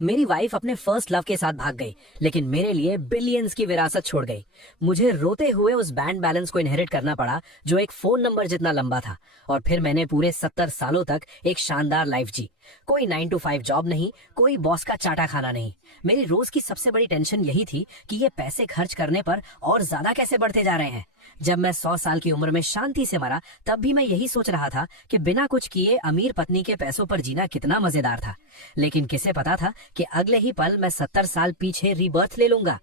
मेरी वाइफ अपने first love के साथ भाग गई, लेकिन मेरे लिए बिलियंस की विरासत छोड़ गई। मुझे रोते हुए उस बैंक बैलेंस को इनहेरिट करना पड़ा जो एक फोन नंबर जितना लंबा था। और फिर मैंने पूरे 70 सालों तक एक शानदार लाइफ जी। कोई 9 to 5 जॉब नहीं, कोई बॉस का चाटा खाना नहीं। मेरी रोज की सबसे बड़ी टेंशन यही थी कि ये पैसे खर्च करने पर और ज्यादा कैसे बढ़ते जा रहे हैं। जब मैं 100 साल की उम्र में शांति से मरा, तब भी मैं यही सोच रहा था कि बिना कुछ किए अमीर पत्नी के पैसों पर जीना कितना मजेदार था। लेकिन किसे पता था कि अगले ही पल मैं 70 साल पीछे रीबर्थ ले लूंगा।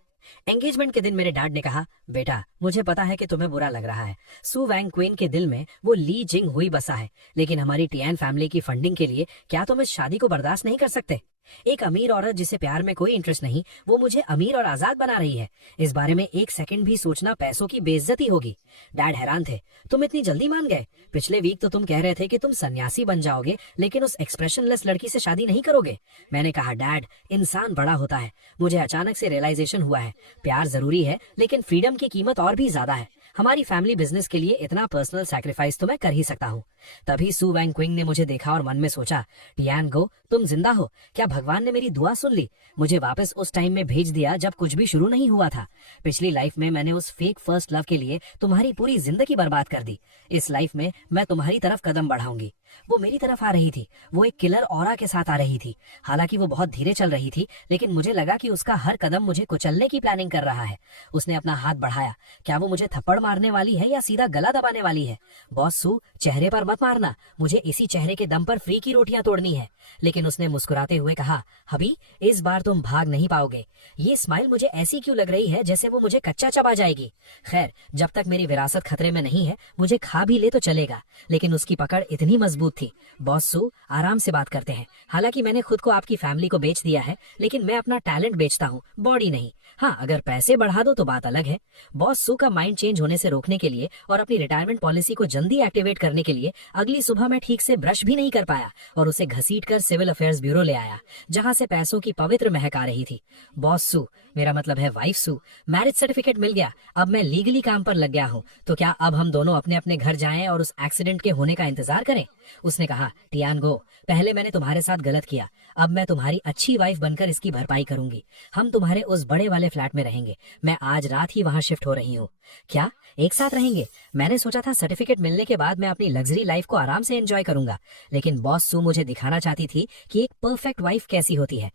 एंगेजमेंट के दिन मेरे डैड ने कहा, बेटा मुझे पता है कि तुम्हें बुरा लग रहा है। सू वैंग क्वीन के दिल में वो ली जिंग हुई बसा है, लेकिन हमारी टियान फैमिली की फंडिंग के लिए क्या तुम इस शादी को बर्दाश्त नहीं कर सकते? एक अमीर औरत जिसे प्यार में कोई इंटरेस्ट नहीं, वो मुझे अमीर और आजाद बना रही है। इस बारे में एक सेकंड भी सोचना पैसों की बेइज्जती होगी। डैड हैरान थे, तुम इतनी जल्दी मान गए? पिछले वीक तो तुम कह रहे थे कि तुम सन्यासी बन जाओगे, लेकिन उस एक्सप्रेशनलेस लड़की से शादी नहीं करोगे। मैंने कहा, डैड इंसान बड़ा होता है। मुझे अचानक से रियलाइजेशन हुआ है, प्यार जरूरी है लेकिन फ्रीडम की कीमत और भी ज्यादा है। हमारी फैमिली बिजनेस के लिए इतना पर्सनल सैक्रिफाइस तो मैं कर ही सकता हूँ। तभी सू वैंग क्विंग ने मुझे देखा और मन में सोचा, टियान गो तुम जिंदा हो? क्या भगवान ने मेरी दुआ सुन ली? मुझे वापस उस टाइम में भेज दिया जब कुछ भी शुरू नहीं हुआ था। पिछली लाइफ में मैंने उस फेक फर्स्ट लव के लिए तुम्हारी पूरी जिंदगी बर्बाद कर दी। इस लाइफ में मैं तुम्हारी तरफ कदम बढ़ाऊंगी। वो मेरी तरफ आ रही थी, वो एक किलर ऑरा के साथ आ रही थी। हालांकि वो बहुत धीरे चल रही थी, लेकिन मुझे लगा कि उसका हर कदम मुझे कुचलने की प्लानिंग कर रहा है। उसने अपना हाथ बढ़ाया। क्या वो मुझे थप्पड़ मारने वाली है या सीधा गला दबाने वाली है? बॉस सू, चेहरे पर मत मारना, मुझे इसी चेहरे के दम पर फ्री की रोटियां तोड़नी है। लेकिन उसने मुस्कुराते हुए कहा, हबी इस बार तुम भाग नहीं पाओगे। ये स्माइल मुझे ऐसी क्यों लग रही है जैसे वो मुझे कच्चा चबा जाएगी। खैर, जब तक मेरी विरासत खतरे में नहीं है, मुझे खा भी ले तो चलेगा। लेकिन उसकी पकड़ इतनी मजबूत थी। बॉस सू, आराम से बात करते हैं। हालांकि मैंने खुद को आपकी फैमिली को बेच दिया है, लेकिन मैं अपना टैलेंट बेचता हूँ, बॉडी नहीं। हाँ, अगर पैसे बढ़ा दो तो बात अलग है। बॉस सू का माइंड चेंज होने से रोकने के लिए और अपनी रिटायरमेंट पॉलिसी को जल्दी एक्टिवेट करने के लिए अगली सुबह मैं ठीक से ब्रश भी नहीं कर पाया और उसे घसीट कर सिविल अफेयर्स ब्यूरो ले आया, जहाँ से पैसों की पवित्र महक आ रही थी। बॉस सू, मेरा मतलब है वाइफ सू, मैरिज सर्टिफिकेट मिल गया। अब मैं लीगली काम पर लग गया हूँ। तो क्या अब हम दोनों अपने अपने घर जाएं और उस एक्सीडेंट के होने का इंतजार करें? उसने कहा, टियान गो, पहले मैंने तुम्हारे साथ गलत किया, अब मैं तुम्हारी अच्छी वाइफ बनकर इसकी भरपाई करूंगी। हम तुम्हारे उस बड़े वाले फ्लैट में रहेंगे। मैं आज रात ही वहाँ शिफ्ट हो रही हूँ। क्या एक साथ रहेंगे? मैंने सोचा था सर्टिफिकेट मिलने के बाद मैं अपनी लग्जरी लाइफ को आराम से एंजॉय करूंगा, लेकिन बॉस सू मुझे दिखाना चाहती थी कि एक परफेक्ट वाइफ कैसी होती है।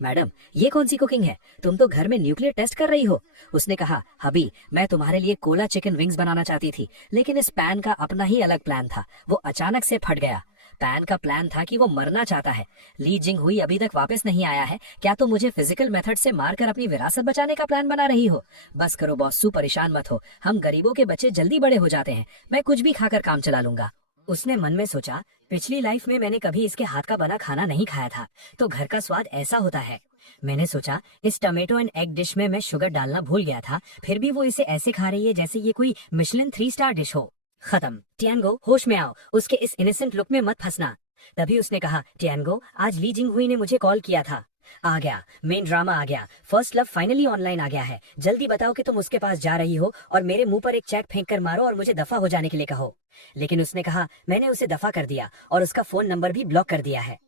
मैडम, ये कौन सी कुकिंग है? तुम तो घर में न्यूक्लियर टेस्ट कर रही हो। उसने कहा, हबी मैं तुम्हारे लिए कोला चिकन विंग्स बनाना चाहती थी, लेकिन इस पैन का अपना ही अलग प्लान था। वो अचानक से फट गया। पैन का प्लान था कि वो मरना चाहता है। ली जिंग हुई अभी तक वापस नहीं आया है। क्या तुम मुझे फिजिकल मेथड से मारकर अपनी विरासत बचाने का प्लान बना रही हो? बस करो बॉस सू, परेशान मत हो। हम गरीबों के बच्चे जल्दी बड़े हो जाते हैं। मैं कुछ भी खाकर काम चला लूंगा। उसने मन में सोचा, पिछली लाइफ में मैंने कभी इसके हाथ का बना खाना नहीं खाया था, तो घर का स्वाद ऐसा होता है। मैंने सोचा, इस टमेटो एंड एग डिश में मैं शुगर डालना भूल गया था, फिर भी वो इसे ऐसे खा रही है जैसे ये कोई मिशेलिन 3 स्टार डिश हो। खत्म। टियानगो, होश में आओ, उसके इस इनोसेंट लुक में मत फंसना। तभी उसने कहा, टियानगो, आज ली जिंग हुई ने मुझे कॉल किया था। आ गया, मेन ड्रामा आ गया। फर्स्ट लव फाइनली ऑनलाइन आ गया है। जल्दी बताओ कि तुम उसके पास जा रही हो और मेरे मुंह पर एक चेक फेंक कर मारो और मुझे दफा हो जाने के लिए कहो। लेकिन उसने कहा, मैंने उसे दफा कर दिया और उसका फोन नंबर भी ब्लॉक कर दिया है।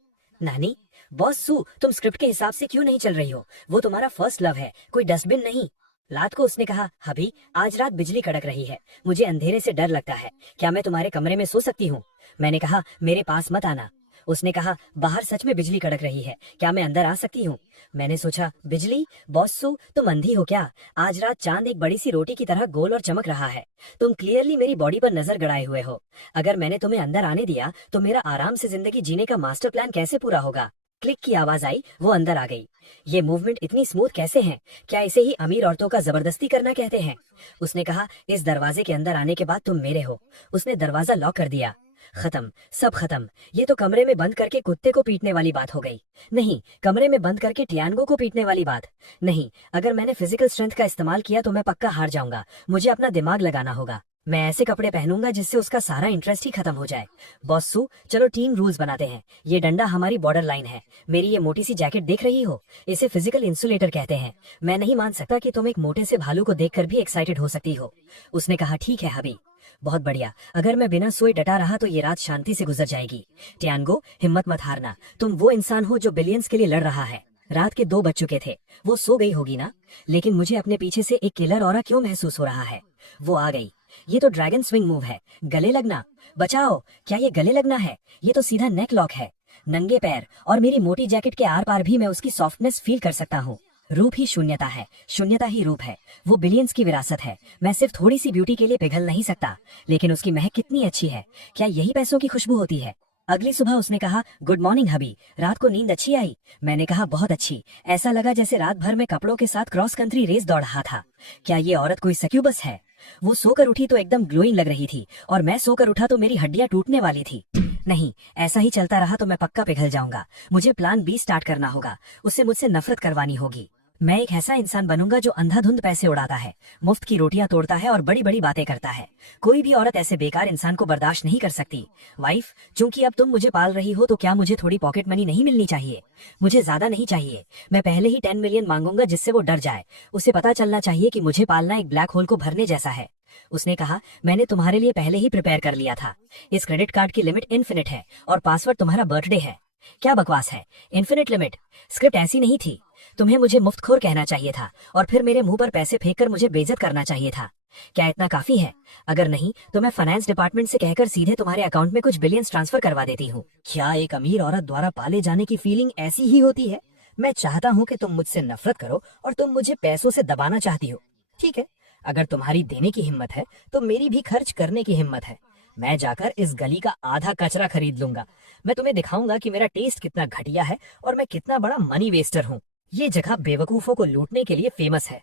नानी, बॉस सू, तुम स्क्रिप्ट के हिसाब से क्यों नहीं चल रही हो? वो तुम्हारा फर्स्ट लव है, कोई डस्टबिन नहीं। रात को उसने कहा, हबी आज रात बिजली कड़क रही है, मुझे अंधेरे से डर लगता है। क्या मैं तुम्हारे कमरे में सो सकती हूँ? मैंने कहा, मेरे पास मत आना। उसने कहा, बाहर सच में बिजली कड़क रही है, क्या मैं अंदर आ सकती हूँ? मैंने सोचा, बिजली? बॉस सू, तुम अंधी हो क्या? आज रात चांद एक बड़ी सी रोटी की तरह गोल और चमक रहा है। तुम क्लियरली मेरी बॉडी पर नजर गड़ाए हुए हो। अगर मैंने तुम्हें अंदर आने दिया तो मेरा आराम से जिंदगी जीने का मास्टर प्लान कैसे पूरा होगा? क्लिक की आवाज आई, वो अंदर आ गई। ये मूवमेंट इतनी स्मूथ कैसे है? क्या इसे ही अमीर औरतों का जबरदस्ती करना कहते हैं? उसने कहा, इस दरवाजे के अंदर आने के बाद तुम मेरे हो। उसने दरवाजा लॉक कर दिया। खत्म, सब खत्म। ये तो कमरे में बंद करके कुत्ते को पीटने वाली बात हो गई। नहीं, कमरे में बंद करके टियानगो को पीटने वाली बात नहीं। अगर मैंने फिजिकल स्ट्रेंथ का इस्तेमाल किया तो मैं पक्का हार जाऊंगा। मुझे अपना दिमाग लगाना होगा। मैं ऐसे कपड़े पहनूंगा जिससे उसका सारा इंटरेस्ट ही खत्म हो जाए। बॉस सू, चलो टीम रूल्स बनाते हैं। ये डंडा हमारी बॉर्डर लाइन है। मेरी ये मोटी सी जैकेट देख रही हो? इसे फिजिकल इंसुलेटर कहते हैं। मैं नहीं मान सकता कि तुम एक मोटे से भालू को देखकर भी एक्साइटेड हो सकती हो। उसने कहा, ठीक है हबी। बहुत बढ़िया, अगर मैं बिना सोए डटा रहा तो ये रात शांति से गुजर जाएगी। टियानगो, हिम्मत मत हारना, तुम वो इंसान हो जो बिलियंस के लिए लड़ रहा है। रात के 2 बज चुके थे, वो सो गई होगी ना, लेकिन मुझे अपने पीछे से एक किलर ऑरा क्यों महसूस हो रहा है। वो आ गई। ये तो ड्रैगन स्विंग मूव है, गले लगना। बचाओ, क्या ये गले लगना है? ये तो सीधा नेक लॉक है। नंगे पैर और मेरी मोटी जैकेट के आर पार भी मैं उसकी सॉफ्टनेस फील कर सकता हूँ। रूप ही शून्यता है, शून्यता ही रूप है। वो बिलियंस की विरासत है। मैं सिर्फ थोड़ी सी ब्यूटी के लिए पिघल नहीं सकता, लेकिन उसकी महक कितनी अच्छी है। क्या यही पैसों की खुशबू होती है? अगली सुबह उसने कहा, गुड मॉर्निंग हबी, रात को नींद अच्छी आई? मैंने कहा, बहुत अच्छी। ऐसा लगा जैसे रात भर में कपड़ों के साथ क्रॉस कंट्री रेस दौड़ रहा था। क्या ये औरत कोई सक्यूबस है? वो सोकर उठी तो एकदम ग्लोइंग लग रही थी, और मैं सोकर उठा तो मेरी हड्डियां टूटने वाली थी। नहीं, ऐसा ही चलता रहा तो मैं पक्का पिघल जाऊंगा। मुझे प्लान बी स्टार्ट करना होगा। उससे मुझसे नफरत करवानी होगी। मैं एक ऐसा इंसान बनूंगा जो अंधाधुंध पैसे उड़ाता है, मुफ्त की रोटियां तोड़ता है और बड़ी बड़ी बातें करता है। कोई भी औरत ऐसे बेकार इंसान को बर्दाश्त नहीं कर सकती। वाइफ, चूंकि अब तुम मुझे पाल रही हो तो क्या मुझे थोड़ी पॉकेट मनी नहीं मिलनी चाहिए? मुझे ज्यादा नहीं चाहिए, मैं पहले ही 10 मिलियन मांगूंगा जिससे वो डर जाए। उसे पता चलना चाहिए कि मुझे पालना एक ब्लैक होल को भरने जैसा है। उसने कहा, मैंने तुम्हारे लिए पहले ही प्रिपेयर कर लिया था। इस क्रेडिट कार्ड की लिमिट इन्फिनिट है और पासवर्ड तुम्हारा बर्थडे है। क्या बकवास है? Infinite limit? स्क्रिप्ट ऐसी नहीं थी। तुम्हें मुझे मुफ्तखोर कहना चाहिए था और फिर मेरे मुंह पर पैसे फेंककर मुझे बेइज्जत करना चाहिए था। क्या इतना काफी है? अगर नहीं तो मैं फाइनेंस डिपार्टमेंट से कहकर सीधे तुम्हारे अकाउंट में कुछ बिलियंस ट्रांसफर करवा देती हूँ। क्या एक अमीर औरत द्वारा पाले जाने की फीलिंग ऐसी ही होती है? मैं चाहता हूँ कि तुम मुझसे नफरत करो और तुम मुझे पैसों से दबाना चाहती हो। ठीक है, अगर तुम्हारी देने की हिम्मत है तो मेरी भी खर्च करने की हिम्मत है। मैं जाकर इस गली का आधा कचरा खरीद लूंगा। मैं तुम्हें दिखाऊंगा कि मेरा टेस्ट कितना घटिया है और मैं कितना बड़ा मनी वेस्टर हूँ। ये जगह बेवकूफों को लूटने के लिए फेमस है।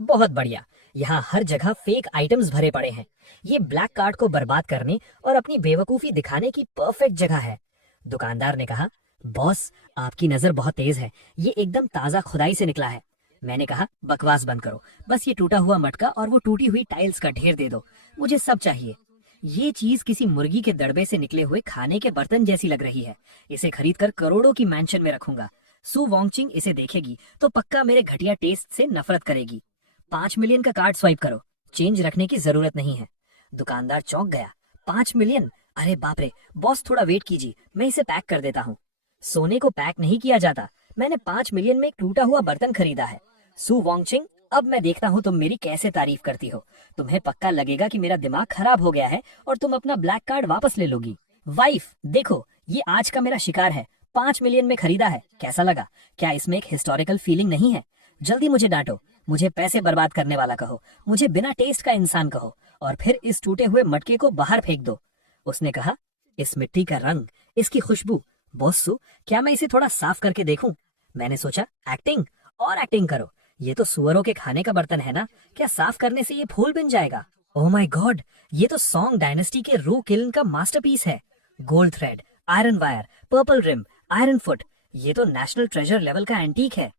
बहुत बढ़िया, यहाँ हर जगह फेक आइटम्स भरे पड़े हैं। ये ब्लैक कार्ड को बर्बाद करने और अपनी बेवकूफी दिखाने की परफेक्ट जगह है। दुकानदार ने कहा, बॉस, आपकी नजर बहुत तेज है, ये एकदम ताजा खुदाई से निकला है। मैंने कहा, बकवास बंद करो, बस ये टूटा हुआ मटका और वो टूटी हुई टाइल्स का ढेर दे दो, मुझे सब चाहिए। ये चीज किसी मुर्गी के दड़बे से निकले हुए खाने के बर्तन जैसी लग रही है। इसे खरीदकर करोड़ों की मैंशन में रखूंगा। सू वॉन्गचिंग इसे देखेगी तो पक्का मेरे घटिया टेस्ट से नफरत करेगी। 5 मिलियन का कार्ड स्वाइप करो, चेंज रखने की जरूरत नहीं है। दुकानदार चौंक गया। 5 मिलियन? अरे बाप रे, बॉस थोड़ा वेट कीजिए, मैं इसे पैक कर देता हूँ। सोने को पैक नहीं किया जाता। मैंने 5 मिलियन में एक टूटा हुआ बर्तन खरीदा है। सू वॉन्गचिंग, अब मैं देखता हूँ तुम मेरी कैसे तारीफ करती हो। तुम्हें पक्का लगेगा कि मेरा दिमाग खराब हो गया है और तुम अपना ब्लैक कार्ड वापस ले लोगी। वाइफ, देखो, ये आज का मेरा शिकार है। 5 मिलियन में खरीदा है, कैसा लगा? क्या इसमें एक हिस्टोरिकल फीलिंग नहीं है? जल्दी मुझे डांटो, मुझे पैसे बर्बाद करने वाला कहो, मुझे बिना टेस्ट का इंसान कहो, और फिर इस टूटे हुए मटके को बाहर फेंक दो। उसने कहा, इस मिट्टी का रंग, इसकी खुशबू। बॉस, क्या मैं इसे थोड़ा साफ करके देखूं? मैंने सोचा, एक्टिंग और एक्टिंग करो। ये तो सुअरों के खाने का बर्तन है ना, क्या साफ करने से ये फूल बन जाएगा? ओह माय गॉड, ये तो सॉन्ग डायनेस्टी के रू किल्न का मास्टरपीस है। Gold thread, iron wire, purple rim, iron foot, ये तो नेशनल ट्रेजर लेवल का एंटीक है।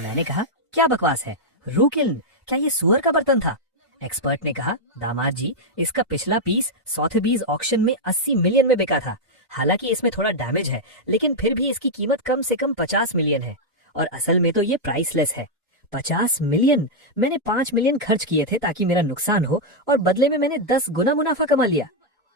मैंने कहा, क्या बकवास है? रू किल्न, क्या ये सुअर का बर्तन था? एक्सपर्ट ने कहा, दामाद जी, इसका पिछला पीस सॉथेबीज ऑक्शन में 80 मिलियन में बिका था। हालांकि इसमें थोड़ा डैमेज है, लेकिन फिर भी इसकी कीमत कम से कम 50 मिलियन है। और असल में तो ये प्राइसलेस है। 50 मिलियन? मैंने 5 मिलियन खर्च किए थे ताकि मेरा नुकसान हो, और बदले में मैंने 10 गुना मुनाफा कमा लिया।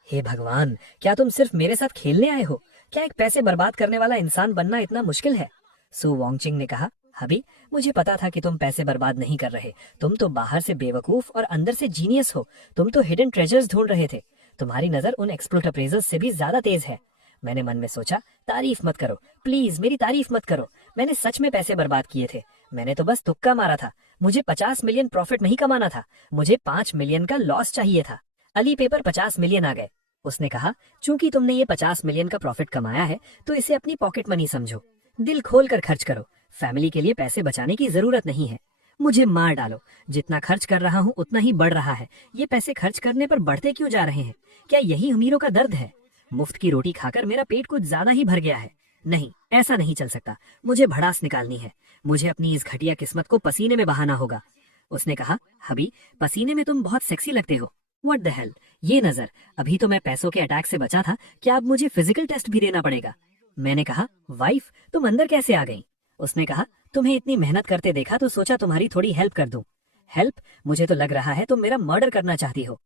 हे भगवान, क्या तुम सिर्फ मेरे साथ खेलने आए हो? क्या एक पैसे बर्बाद करने वाला इंसान बनना इतना मुश्किल है? सू वॉन्गचिंग ने कहा, हबी, मुझे पता था कि तुम पैसे बर्बाद नहीं कर रहे। तुम तो बाहर से बेवकूफ और अंदर से जीनियस हो। तुम तो हिडन ट्रेजर्स ढूंढ रहे थे। तुम्हारी नजर उन एक्सप्लोट अप्रेजर्स से भी ज्यादा तेज है। मैंने मन में सोचा, तारीफ मत करो प्लीज, मेरी तारीफ मत करो। मैंने सच में पैसे बर्बाद किए थे। मैंने तो बस तुक्का मारा था। मुझे 50 मिलियन प्रॉफिट नहीं कमाना था, मुझे 5 मिलियन का लॉस चाहिए था। अली पेपर 50 मिलियन आ गए। उसने कहा, चूंकि तुमने ये 50 मिलियन का प्रॉफिट कमाया है तो इसे अपनी पॉकेट मनी समझो। दिल खोल कर खर्च करो। फैमिली के लिए पैसे बचाने की जरूरत नहीं है। मुझे मार डालो, जितना खर्च कर रहा हूँ उतना ही बढ़ रहा है। ये पैसे खर्च करने पर बढ़ते क्यों जा रहे हैं? क्या यही अमीरों का दर्द है? मुफ्त की रोटी खाकर मेरा पेट कुछ ज्यादा ही भर गया है। नहीं, ऐसा नहीं चल सकता। मुझे भड़ास निकालनी है। मुझे अपनी इस घटिया किस्मत को पसीने में बहाना होगा। उसने कहा, हबी, पसीने में तुम बहुत सेक्सी लगते हो। व्हाट द हेल, ये नजर, अभी तो मैं पैसों के अटैक से बचा था, क्या अब मुझे फिजिकल टेस्ट भी देना पड़ेगा? मैंने कहा, वाइफ, तुम अंदर कैसे आ गई? उसने कहा, तुम्हें इतनी मेहनत करते देखा तो सोचा तुम्हारी थोड़ी हेल्प कर दूं। हेल्प? मुझे तो लग रहा है तुम मेरा मर्डर करना चाहती हो।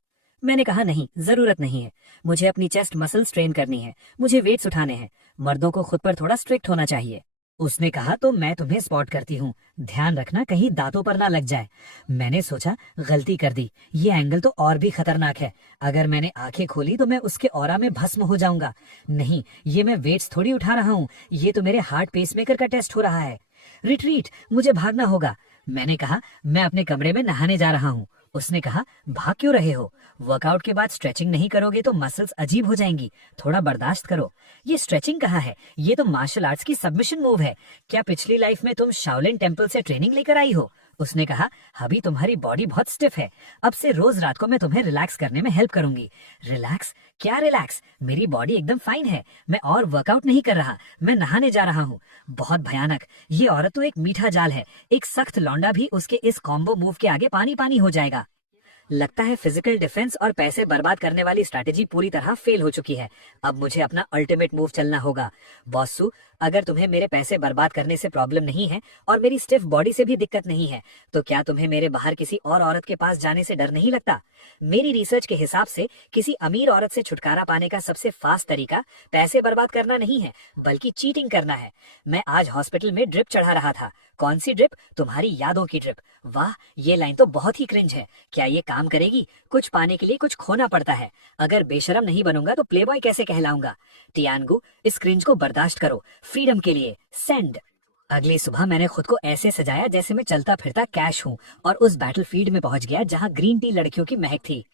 मैंने कहा नहीं, जरूरत नहीं है। मुझे अपनी चेस्ट मसल स्ट्रेन करनी है, मुझे वेट्स उठाने हैं। मर्दों को खुद पर थोड़ा स्ट्रिक्ट होना चाहिए। उसने कहा तो मैं तुम्हें स्पॉट करती हूँ, ध्यान रखना कहीं दांतों पर ना लग जाए। मैंने सोचा गलती कर दी, ये एंगल तो और भी खतरनाक है। अगर मैंने आंखें खोली तो मैं उसके ऑरा में भस्म हो जाऊंगा। नहीं, ये मैं वेट्स थोड़ी उठा रहा हूँ, ये तो मेरे हार्ट पेसमेकर का टेस्ट हो रहा है। रिट्रीट, मुझे भागना होगा। मैंने कहा मैं अपने कमरे में नहाने जा रहा हूँ। उसने कहा भाग क्यों रहे हो? वर्कआउट के बाद स्ट्रेचिंग नहीं करोगे तो मसल्स अजीब हो जाएंगी, थोड़ा बर्दाश्त करो। ये स्ट्रेचिंग कहाँ है, ये तो मार्शल आर्ट्स की सबमिशन मूव है। क्या पिछली लाइफ में तुम शाओलिन टेम्पल से ट्रेनिंग लेकर आई हो? उसने कहा अभी तुम्हारी बॉडी बहुत स्टिफ है, अब से रोज रात को मैं तुम्हें रिलैक्स करने में हेल्प करूंगी। रिलैक्स? क्या रिलैक्स? मेरी बॉडी एकदम फाइन है, मैं और वर्कआउट नहीं कर रहा, मैं नहाने जा रहा हूँ। बहुत भयानक, ये औरत तो एक मीठा जाल है, एक सख्त लौंडा भी उसके इस कॉम्बो मूव के आगे पानी पानी हो जाएगा। लगता है फिजिकल डिफेंस और पैसे बर्बाद करने वाली स्ट्रैटेजी पूरी तरह फेल हो चुकी है। अब मुझे अपना अल्टीमेट मूव चलना होगा। बॉसू, अगर तुम्हें मेरे पैसे बर्बाद करने से प्रॉब्लम नहीं है और मेरी स्टिफ बॉडी से भी दिक्कत नहीं है, तो क्या तुम्हें मेरे बाहर किसी और औरत के पास जाने से डर नहीं लगता? मेरी रिसर्च के हिसाब से किसी अमीर औरत से छुटकारा पाने का सबसे फास्ट तरीका पैसे बर्बाद करना नहीं है, बल्कि चीटिंग करना है। मैं आज हॉस्पिटल में ड्रिप चढ़ा रहा था। कौन सी ड्रिप? तुम्हारी यादों की ड्रिप। वाह, ये लाइन तो बहुत ही क्रिंज है। क्या ये काम करेगी? कुछ पाने के लिए कुछ खोना पड़ता है। अगर बेशरम नहीं बनूंगा तो प्लेबॉय कैसे कहलाऊंगा? टियानगू, इस क्रिंज को बर्दाश्त करो, फ्रीडम के लिए। सेंड। अगली सुबह मैंने खुद को ऐसे सजाया जैसे मैं चलता फिरता कैश हूँ और उस बैटलफील्ड में पहुंच गया जहाँ ग्रीन टी लड़कियों की महक थी।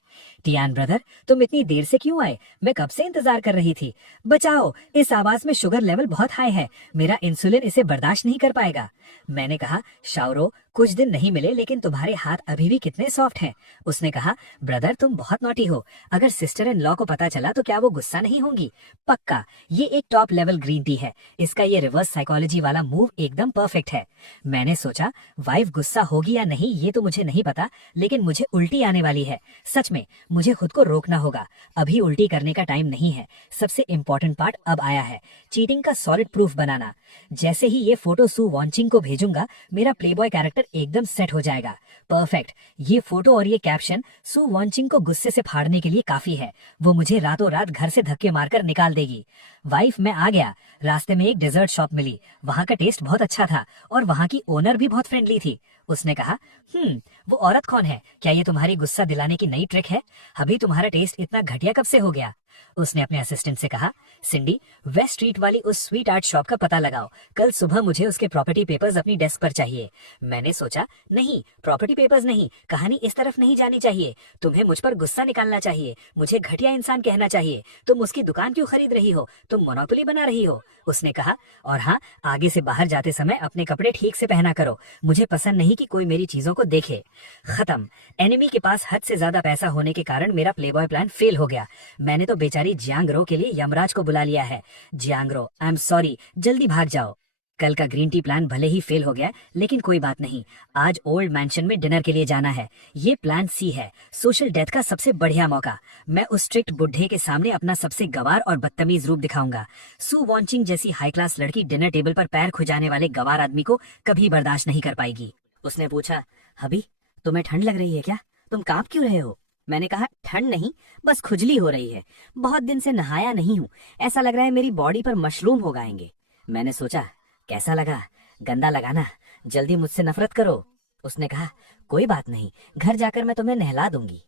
टियान ब्रदर, तुम इतनी देर से क्यों आए? मैं कब से इंतजार कर रही थी। बचाओ, इस आवाज में शुगर लेवल बहुत हाई है, मेरा इंसुलिन इसे बर्दाश्त नहीं कर पाएगा। मैंने कहा शाओरो, कुछ दिन नहीं मिले लेकिन तुम्हारे हाथ अभी भी कितने सॉफ्ट हैं। उसने कहा ब्रदर तुम बहुत नॉटी हो, अगर सिस्टर इन लॉ को पता चला तो क्या वो गुस्सा नहीं होंगी? पक्का, ये एक टॉप लेवल ग्रीन टी है, इसका ये रिवर्स साइकोलॉजी वाला मूव एकदम परफेक्ट है। मैंने सोचा वाइफ गुस्सा होगी या नहीं ये तो मुझे नहीं पता, लेकिन मुझे उल्टी आने वाली है। सच में मुझे खुद को रोकना होगा, अभी उल्टी करने का टाइम नहीं है। सबसे इम्पोर्टेंट पार्ट अब आया है, चीटिंग का सॉलिड प्रूफ बनाना। जैसे ही ये फोटो सू वॉन्चिंग को भेजूंगा मेरा प्लेबॉय कैरेक्टर एकदम सेट हो जाएगा। परफेक्ट, ये फोटो और ये कैप्शन सू वॉन्चिंग को गुस्से से फाड़ने के लिए काफी है। वो मुझे रातों रात घर से धक्के मारकर निकाल देगी। वाइफ, मैं आ गया। रास्ते में एक डेजर्ट शॉप मिली, वहाँ का टेस्ट बहुत अच्छा था और वहाँ की ओनर भी बहुत फ्रेंडली थी। उसने कहा वो औरत कौन है? क्या ये तुम्हारी गुस्सा दिलाने की नई ट्रिक है? अभी तुम्हारा टेस्ट इतना घटिया कब से हो गया? उसने अपने असिस्टेंट से कहा सिंडी, वेस्ट स्ट्रीट वाली उस स्वीट आर्ट शॉप का पता लगाओ, कल सुबह मुझे उसके प्रॉपर्टी पेपर्स अपनी डेस्क पर चाहिए। मैंने सोचा नहीं, प्रॉपर्टी पेपर्स नहीं, कहानी इस तरफ नहीं जानी चाहिए। तुम्हें मुझ पर गुस्सा निकालना चाहिए, मुझे घटिया इंसान कहना चाहिए। तुम उसकी दुकान क्यों खरीद रही हो? तुम मोनोपोली बना रही हो। उसने कहा और हाँ, आगे से बाहर जाते समय अपने कपड़े ठीक से पहना करो, मुझे पसंद नहीं कि कोई मेरी चीजों को देखे। खत्म। एनिमी के पास हद से ज्यादा पैसा होने के कारण मेरा प्लेबॉय प्लान फेल हो गया। मैंने तो बेचारी जियांगरो के लिए यमराज को बुला लिया है। जियांगरो, आई एम सॉरी, जल्दी भाग जाओ। कल का ग्रीन टी प्लान भले ही फेल हो गया, लेकिन कोई बात नहीं, आज ओल्ड मैंशन में डिनर के लिए जाना है। ये प्लान सी है, सोशल डेथ का सबसे बढ़िया मौका। मैं उस स्ट्रिक्ट बुढ़े के सामने अपना सबसे गवार और बदतमीज रूप दिखाऊंगा। सू वॉन्चिंग जैसी हाई क्लास लड़की डिनर टेबल पर पैर खुजाने वाले गवार आदमी को कभी बर्दाश्त नहीं कर पाएगी। उसने पूछा, हबी तुम्हें ठंड लग रही है क्या? तुम कांप क्यों रहे हो? मैंने कहा ठंड नहीं, बस खुजली हो रही है, बहुत दिन से नहाया नहीं हूँ, ऐसा लग रहा है मेरी बॉडी पर मशरूम हो गाएंगे। मैंने सोचा कैसा लगा? गंदा लगा ना? जल्दी मुझसे नफरत करो। उसने कहा कोई बात नहीं, घर जाकर मैं तुम्हें नहला दूंगी।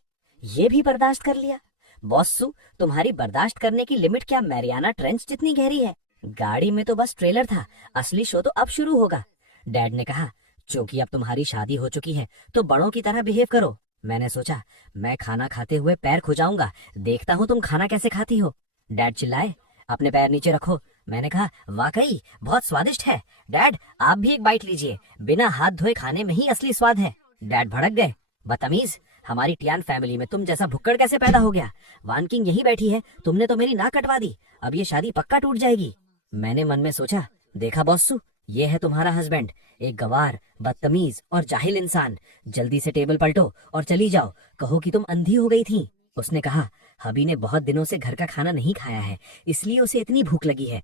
ये भी बर्दाश्त कर लिया? बॉसू, तुम्हारी बर्दाश्त करने की लिमिट क्या मैरियाना ट्रेंच जितनी गहरी है? गाड़ी में तो बस ट्रेलर था, असली शो तो अब शुरू होगा। डैड ने कहा क्योंकि अब तुम्हारी शादी हो चुकी है तो बड़ों की तरह बिहेव करो। मैंने सोचा मैं खाना खाते हुए पैर खुजाऊंगा, देखता हूँ तुम खाना कैसे खाती हो। डैड चिल्लाए अपने पैर नीचे रखो। मैंने कहा वाकई बहुत स्वादिष्ट है। डैड आप भी एक बाइट लीजिए, बिना हाथ धोए खाने में ही असली स्वाद है। डैड भड़क गए, बदतमीज, हमारी टियान फैमिली में तुम जैसा भुक्कड़ कैसे पैदा हो गया? वान किंग यही बैठी है, तुमने तो मेरी नाक कटवा दी, अब ये शादी पक्का टूट जाएगी। मैंने मन में सोचा देखा बॉसू, ये है तुम्हारा हस्बैंड, एक गवार, बदतमीज और जाहिल इंसान। जल्दी से टेबल पलटो और चली जाओ, कहो कि तुम अंधी हो गई थी। उसने कहा हबी ने बहुत दिनों से घर का खाना नहीं खाया है, इसलिए उसे इतनी भूख लगी है।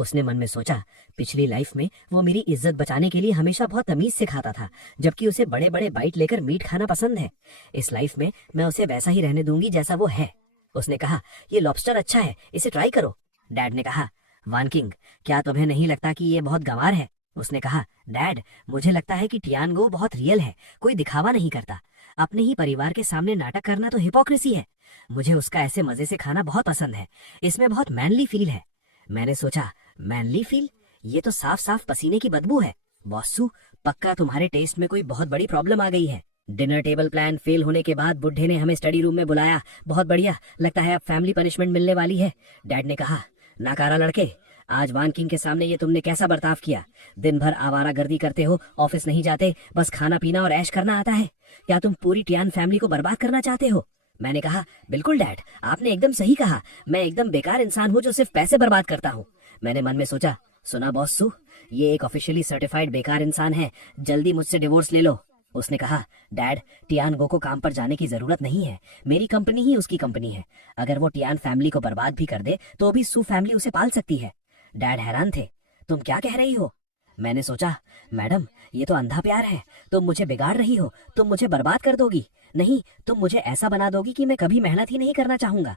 उसने मन में सोचा, पिछली लाइफ में वो मेरी इज्जत बचाने के लिए हमेशा बहुत तमीज से खाता था, जबकि उसे बड़े बड़े बाइट लेकर मीट खाना पसंद है। इस लाइफ में मैं उसे वैसा ही रहने दूंगी जैसा वो है। उसने कहा, ये लॉबस्टर अच्छा है, इसे ट्राई करो। डैड ने कहा, वान किंग, क्या तुम्हें नहीं लगता कि ये बहुत गंवार है? उसने कहा, डैड, मुझे लगता है कि टियानगो बहुत रियल है, कोई दिखावा नहीं करता। अपने ही परिवार के सामने नाटक करना तो हिपोक्रेसी है। मुझे उसका ऐसे मजे से खाना बहुत पसंद है, इसमें बहुत मैनली फील है। मैंने सोचा, मैनली फील? ये तो साफ साफ पसीने की बदबू है। बॉसू, पक्का तुम्हारे टेस्ट में कोई बहुत बड़ी प्रॉब्लम आ गई है। डिनर टेबल प्लान फेल होने के बाद बुड्ढे ने हमें स्टडी रूम में बुलाया। बहुत बढ़िया, लगता है अब फैमिली पनिशमेंट मिलने वाली है। डैड ने कहा, नाकारा लड़के, आज वान किंग के सामने ये तुमने कैसा बर्ताव किया? दिन भर आवारागर्दी करते हो, ऑफिस नहीं जाते, बस खाना पीना और ऐश करना आता है। क्या तुम पूरी टियान फैमिली को बर्बाद करना चाहते हो? मैंने कहा, बिल्कुल डैड, आपने एकदम सही कहा। मैं एकदम बेकार इंसान हूँ जो सिर्फ पैसे बर्बाद करता हूँ। मैंने मन में सोचा, सुना बॉस सू, ये एक ऑफिशियली सर्टिफाइड बेकार इंसान है, जल्दी मुझसे डिवोर्स ले लो। उसने कहा, डैड, टियानगो को काम पर जाने की जरूरत नहीं है, मेरी कंपनी ही उसकी कंपनी है। अगर वो टियान फैमिली को बर्बाद भी कर दे तो भी सू फैमिली उसे पाल सकती है। डैड हैरान थे, तुम क्या कह रही हो? मैंने सोचा, मैडम, ये तो अंधा प्यार है। तुम मुझे बिगाड़ रही हो, तुम मुझे बर्बाद कर दोगी। नहीं, तुम मुझे ऐसा बना दोगी कि मैं कभी मेहनत ही नहीं करना चाहूंगा।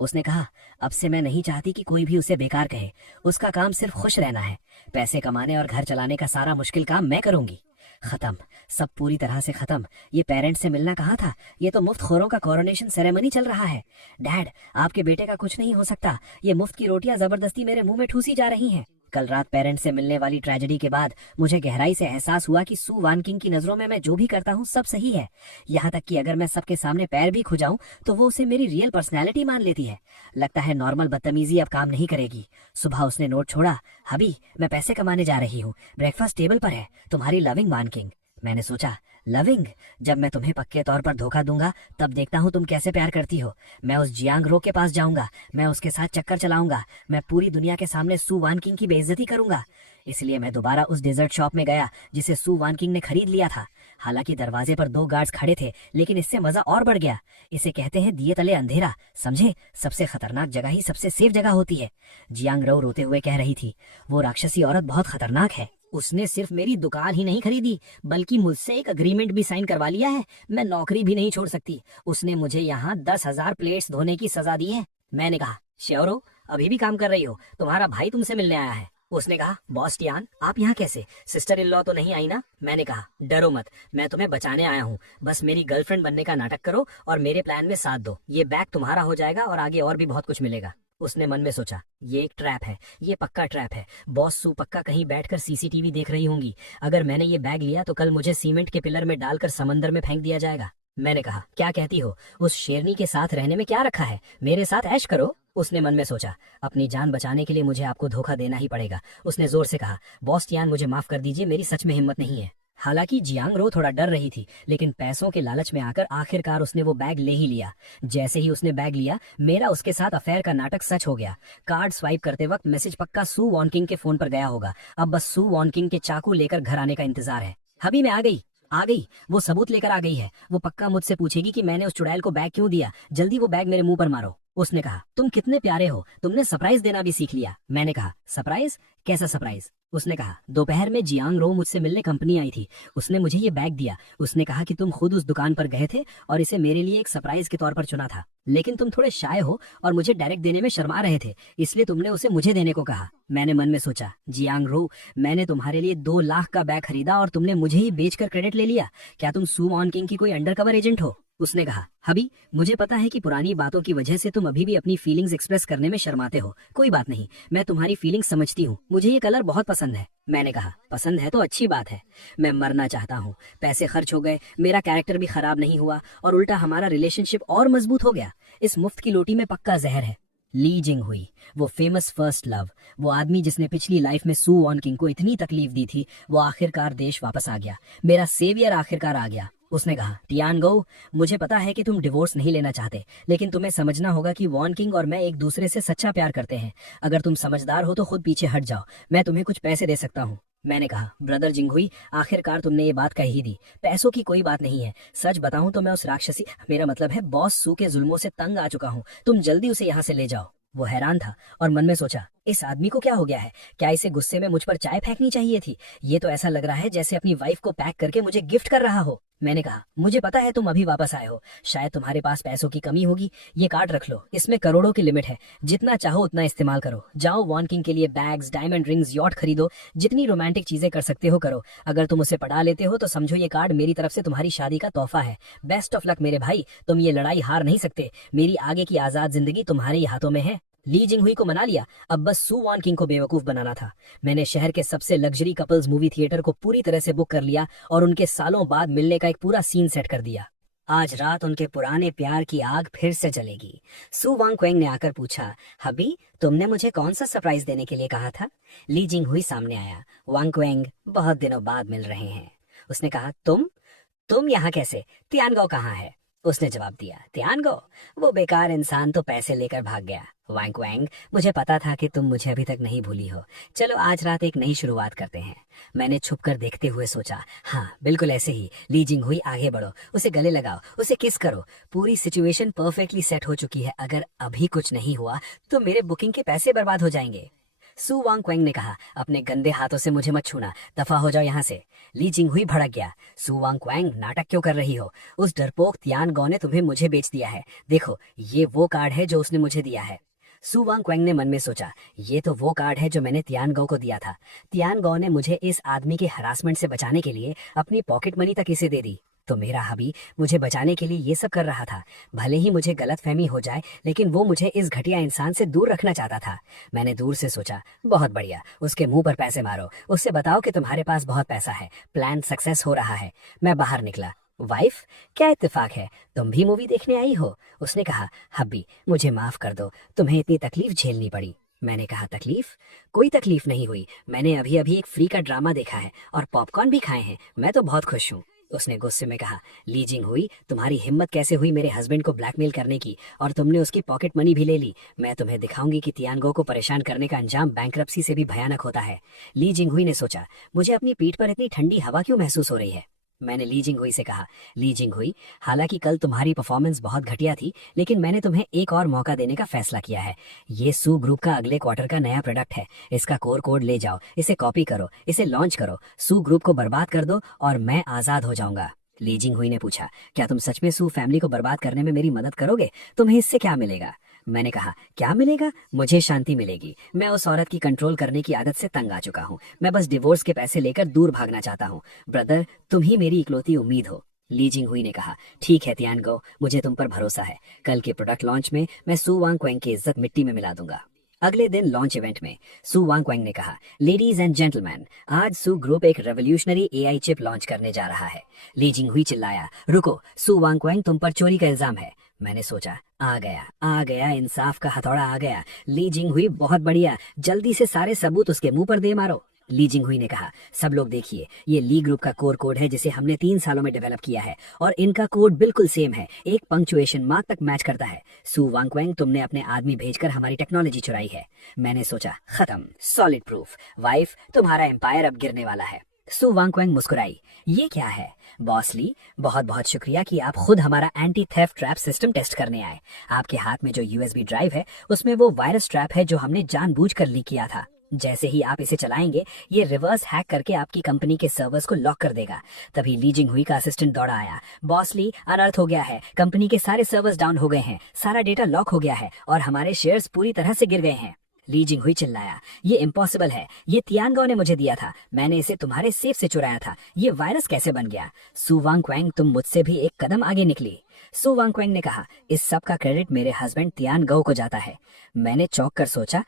उसने कहा, अब से मैं नहीं चाहती कि कोई भी उसे बेकार कहे। उसका काम सिर्फ खुश रहना है। पैसे कमाने और घर चलाने का सारा मुश्किल काम मैं करूंगी। खत्म, सब पूरी तरह से खत्म। ये पेरेंट्स से मिलना कहा था, ये तो मुफ्त खोरों का कोरोनेशन सेरेमनी चल रहा है। डैड, आपके बेटे का कुछ नहीं हो सकता। ये मुफ्त की रोटियां जबरदस्ती मेरे मुंह में ठूसी जा रही हैं। कल रात पेरेंट्स से मिलने वाली ट्रेजेडी के बाद मुझे गहराई से एहसास हुआ कि सू वान किंग की नजरों में मैं जो भी करता हूँ सब सही है। यहाँ तक कि अगर मैं सबके सामने पैर भी खुजाऊं तो वो उसे मेरी रियल पर्सनैलिटी मान लेती है। लगता है नॉर्मल बदतमीजी अब काम नहीं करेगी। सुबह उसने नोट छोड़ा, हबी, मैं पैसे कमाने जा रही हूँ, ब्रेकफास्ट टेबल पर है, तुम्हारी लविंग वान किंग। मैंने सोचा, लविंग? जब मैं तुम्हें पक्के तौर पर धोखा दूंगा तब देखता हूँ तुम कैसे प्यार करती हो। मैं उस जियांग रो के पास जाऊंगा, मैं उसके साथ चक्कर चलाऊंगा, मैं पूरी दुनिया के सामने सू वान किंग की बेइज्जती करूंगा। इसलिए मैं दोबारा उस डेजर्ट शॉप में गया जिसे सू वान किंग ने खरीद लिया था। हालांकि दरवाजे पर 2 गार्ड्स खड़े थे, लेकिन इससे मजा और बढ़ गया। इसे कहते हैं दिए तले अंधेरा, समझे? सबसे खतरनाक जगह ही सबसे सेफ जगह होती है। जियांग रो रोते हुए कह रही थी, वो राक्षसी औरत बहुत खतरनाक है। उसने सिर्फ मेरी दुकान ही नहीं खरीदी, बल्कि मुझसे एक अग्रीमेंट भी साइन करवा लिया है। मैं नौकरी भी नहीं छोड़ सकती। उसने मुझे यहाँ 10,000 प्लेट्स धोने की सजा दी है। मैंने कहा, श्योर हो? अभी भी काम कर रही हो? तुम्हारा भाई तुमसे मिलने आया है। उसने कहा, बॉस टियान, आप यहाँ कैसे? सिस्टर इन लॉ तो नहीं आई ना? मैंने कहा, डरो मत, मैं तुम्हें बचाने आया हूँ। बस मेरी गर्लफ्रेंड बनने का नाटक करो और मेरे प्लान में साथ दो। ये बैग तुम्हारा हो जाएगा और आगे और भी बहुत कुछ मिलेगा। उसने मन में सोचा, ये एक ट्रैप है, ये पक्का ट्रैप है। बॉस सू पक्का कहीं बैठकर सीसीटीवी देख रही होंगी। अगर मैंने ये बैग लिया तो कल मुझे सीमेंट के पिलर में डालकर समंदर में फेंक दिया जाएगा। मैंने कहा, क्या कहती हो? उस शेरनी के साथ रहने में क्या रखा है? मेरे साथ ऐश करो। उसने मन में सोचा, अपनी जान बचाने के लिए मुझे आपको धोखा देना ही पड़ेगा। उसने जोर से कहा, बॉस टियान, मुझे माफ कर दीजिए, मेरी सच में हिम्मत नहीं है। हालांकि जियांग रो थोड़ा डर रही थी, लेकिन पैसों के लालच में आकर आखिरकार उसने वो बैग ले ही लिया। जैसे ही उसने बैग लिया, मेरा उसके साथ अफेयर का नाटक सच हो गया। कार्ड स्वाइप करते वक्त मैसेज पक्का सू वान किंग के फोन पर गया होगा। अब बस सू वान किंग के चाकू लेकर घर आने का इंतजार है। अभी मैं आ गई, आ गई, वो सबूत लेकर आ गई है। वो पक्का मुझसे पूछेगी कि मैंने उस चुड़ैल को बैग क्यों दिया। जल्दी वो बैग मेरे मुंह पर मारो। उसने कहा, तुम कितने प्यारे हो, तुमने सरप्राइज देना भी सीख लिया। मैंने कहा, सरप्राइज? कैसा सरप्राइज? उसने कहा, दोपहर में जियांग रो मुझसे मिलने कंपनी आई थी, उसने मुझे ये बैग दिया। उसने कहा कि तुम खुद उस दुकान पर गए थे और इसे मेरे लिए एक सरप्राइज के तौर पर चुना था, लेकिन तुम थोड़े शाय हो और मुझे डायरेक्ट देने में शर्मा रहे थे, इसलिए तुमने उसे मुझे देने को कहा। मैंने मन में सोचा, जियांग रो, मैंने तुम्हारे लिए 2 लाख का बैग खरीदा और तुमने मुझे ही बेचकर क्रेडिट ले लिया। क्या तुम सू वान किंग की कोई अंडरकवर एजेंट हो? उसने कहा, हबी, मुझे पता है कि पुरानी बातों की वजह से तुम अभी भी अपनी फीलिंग्स एक्सप्रेस करने में शर्माते हो। कोई बात नहीं, मैं तुम्हारी फीलिंग्स समझती हूँ। मुझे ये कलर बहुत पसंद है। मैंने कहा, पसंद है तो अच्छी बात है। मैं मरना चाहता हूँ। पैसे खर्च हो गए, मेरा कैरेक्टर भी खराब नहीं हुआ और उल्टा हमारा रिलेशनशिप और मजबूत हो गया। इस मुफ्त की लोटी में पक्का जहर है। ली जिंग हुई, वो फेमस फर्स्ट लव, वो आदमी जिसने पिछली लाइफ में सू वान किंग को इतनी तकलीफ दी थी, वो आखिरकार देश वापस आ गया। मेरा सेवियर आखिरकार आ गया। उसने कहा, टियानगो, मुझे पता है कि तुम डिवोर्स नहीं लेना चाहते, लेकिन तुम्हें समझना होगा कि वान किंग और मैं एक दूसरे से सच्चा प्यार करते हैं। अगर तुम समझदार हो तो खुद पीछे हट जाओ, मैं तुम्हें कुछ पैसे दे सकता हूँ। मैंने कहा, ब्रदर जिंगहुई, आखिरकार तुमने ये बात कह ही दी। पैसों की कोई बात नहीं है। सच बताऊं तो मैं उस राक्षसी, मेरा मतलब है बॉस सू के जुल्मों से तंग आ चुका हूँ। तुम जल्दी उसे यहाँ से ले जाओ। वो हैरान था और मन में सोचा, इस आदमी को क्या हो गया है? क्या इसे गुस्से में मुझ पर चाय फेंकनी चाहिए थी? ये तो ऐसा लग रहा है जैसे अपनी वाइफ को पैक करके मुझे गिफ्ट कर रहा हो। मैंने कहा, मुझे पता है तुम अभी वापस आए हो, शायद तुम्हारे पास पैसों की कमी होगी। ये कार्ड रख लो, इसमें करोड़ों की लिमिट है, जितना चाहो उतना इस्तेमाल करो। जाओ वॉन किंग के लिए बैग्स, डायमंड रिंग्स, यॉट खरीदो, जितनी रोमांटिक चीजें कर सकते हो करो। अगर तुम उसे पढ़ा लेते हो तो समझो ये कार्ड मेरी तरफ से तुम्हारी शादी का तोहफा है। बेस्ट ऑफ लक मेरे भाई, तुम ये लड़ाई हार नहीं सकते। मेरी आगे की आजाद जिंदगी तुम्हारे ही हाथों में है। ली जिंगहुई को मना लिया, अब बस सू वॉन किंग को बेवकूफ बनाना था। मैंने शहर के सबसे लग्जरी कपल्स मूवी थिएटर को पूरी तरह से बुक कर लिया और उनके सालों बाद मिलने का एक पूरा सीन सेट कर दिया। आज रात उनके पुराने प्यार की आग फिर से जलेगी। सू वांग क्वेंग ने आकर पूछा, हबी तुमने मुझे कौन सा सरप्राइज देने के लिए कहा था? ली जिंगहुई सामने आया। वांग क्वेंग, बहुत दिनों बाद मिल रहे हैं। उसने कहा, तुम यहाँ कैसे? तियानगो कहाँ है? उसने जवाब दिया, तियानगो? वो बेकार इंसान तो पैसे लेकर भाग गया। वांग क्वेंग, मुझे पता था कि तुम मुझे अभी तक नहीं भूली हो। चलो आज रात एक नई शुरुआत करते हैं। मैंने छुपकर देखते हुए सोचा, हाँ बिल्कुल ऐसे ही। ली जिंगहुई, आगे बढ़ो, उसे गले लगाओ, उसे किस करो। पूरी सिचुएशन परफेक्टली सेट हो चुकी है। अगर अभी कुछ नहीं हुआ तो मेरे बुकिंग के पैसे बर्बाद हो जाएंगे। सू वांग क्वेंग ने कहा, अपने गंदे हाथों से मुझे मत छूना, दफा हो जाओ यहाँ से। ली जिंगहुई भड़क गया, सू वांग क्वेंग नाटक क्यों कर रही हो? उस डरपोक तियानगो ने तुम्हें मुझे बेच दिया है। देखो ये वो कार्ड है जो उसने मुझे दिया है। सू वांग क्वेंग ने मन में सोचा, ये तो वो कार्ड है जो मैंने तियानगो को दिया था। तियानगो ने मुझे इस आदमी के हरासमेंट से बचाने के लिए अपनी पॉकेट मनी तक इसे दे दी। तो मेरा हबी मुझे बचाने के लिए ये सब कर रहा था। भले ही मुझे गलतफहमी हो जाए, लेकिन वो मुझे इस घटिया इंसान से दूर रखना चाहता था। मैंने दूर से सोचा, बहुत बढ़िया, उसके मुंह पर पैसे मारो, उससे बताओ कि तुम्हारे पास बहुत पैसा है, प्लान सक्सेस हो रहा है। मैं बाहर निकला। वाइफ, क्या इत्तेफाक है, तुम भी मूवी देखने आई हो? उसने कहा, हब्बी मुझे माफ कर दो, तुम्हें इतनी तकलीफ झेलनी पड़ी। मैंने कहा, तकलीफ? कोई तकलीफ नहीं हुई, मैंने अभी अभी एक फ्री का ड्रामा देखा है और पॉपकॉर्न भी खाए हैं, मैं तो बहुत खुश हूँ। उसने गुस्से में कहा, ली जिंगहुई, तुम्हारी हिम्मत कैसे हुई मेरे हस्बैंड को ब्लैकमेल करने की, और तुमने उसकी पॉकेट मनी भी ले ली। मैं तुम्हें दिखाऊंगी कि तियानगो को परेशान करने का अंजाम बैंकरप्सी से भी भयानक होता है। ली जिंगहुई ने सोचा, मुझे अपनी पीठ पर इतनी ठंडी हवा क्यों महसूस हो रही है? मैंने ली जिंगहुई से कहा, ली जिंगहुई, हालांकि कल तुम्हारी परफॉर्मेंस बहुत घटिया थी, लेकिन मैंने तुम्हें एक और मौका देने का फैसला किया है। ये सू ग्रुप का अगले क्वार्टर का नया प्रोडक्ट है। इसका कोड ले जाओ, इसे कॉपी करो, इसे लॉन्च करो, सू ग्रुप को बर्बाद कर दो और मैं आजाद हो जाऊंगा। ली जिंगहुई ने पूछा, क्या तुम सच में सू फैमिली को बर्बाद करने में मेरी मदद करोगे? तुम्हें इससे क्या मिलेगा? मैंने कहा, क्या मिलेगा? मुझे शांति मिलेगी। मैं उस औरत की कंट्रोल करने की आदत से तंग आ चुका हूँ। मैं बस डिवोर्स के पैसे लेकर दूर भागना चाहता हूँ। ब्रदर, तुम ही मेरी इकलौती उम्मीद हो। ली जिंगहुई ने कहा, ठीक है तियानगो, मुझे तुम पर भरोसा है। कल के प्रोडक्ट लॉन्च में मैं सू वांग क्वेंग की इज्जत मिट्टी में मिला दूंगा। अगले दिन लॉन्च इवेंट में सू वांग क्वेंग ने कहा, लेडीज एंड जेंटलमैन, आज सू ग्रुप एक रेवोल्यूशनरी एआई चिप लॉन्च करने जा रहा है। ली जिंगहुई चिल्लाया, रुको, सू वांग क्वेंग, तुम पर चोरी का इल्जाम है। मैंने सोचा, आ गया, इंसाफ का हथौड़ा आ गया। ली जिंगहुई, बहुत बढ़िया, जल्दी से सारे सबूत उसके मुंह पर दे मारो। ली जिंगहुई ने कहा, सब लोग देखिए, ये ली ग्रुप का कोड है जिसे हमने 3 सालों में डेवलप किया है, और इनका कोड बिल्कुल सेम है, एक पंक्चुएशन मार्क तक मैच करता है। सू वांग क्वेंग, तुमने अपने आदमी भेजकर हमारी टेक्नोलॉजी चुराई है। मैंने सोचा, खत्म, सॉलिड प्रूफ। वाइफ, तुम्हारा एम्पायर अब गिरने वाला है। सू वांग क्वेंग मुस्कुराई, ये क्या है? बॉस ली, बहुत बहुत शुक्रिया कि आप खुद हमारा anti theft trap system test करने आए। आपके हाथ में जो यूएसबी ड्राइव है, उसमें वो वायरस ट्रैप है जो हमने जानबूझकर लीक किया था। जैसे ही आप इसे चलाएंगे, ये रिवर्स हैक करके आपकी कंपनी के सर्वर्स को लॉक कर देगा। तभी ली जिंगहुई का असिस्टेंट दौड़ा आया, बॉस ली, अनर्थ हो गया है, कंपनी के सारे सर्वर्स डाउन हो गए हैं, सारा डेटा लॉक हो गया है और हमारे शेयर्स पूरी तरह से गिर गए हैं। ली जिंगहुई चिल्लाया, ये इम्पॉसिबल है, ये तियानगो ने मुझे दिया था, मैंने इसे तुम्हारे सेफ से चुराया था, ये वायरस कैसे बन गया? सू वांग क्वेंग, तुम मुझसे भी एक कदम आगे निकली। सू वांग क्वेंग ने कहा, इस सब का क्रेडिट मेरे हस्बैंड तियानगो को जाता है। मैंने चौंक कर सोचा,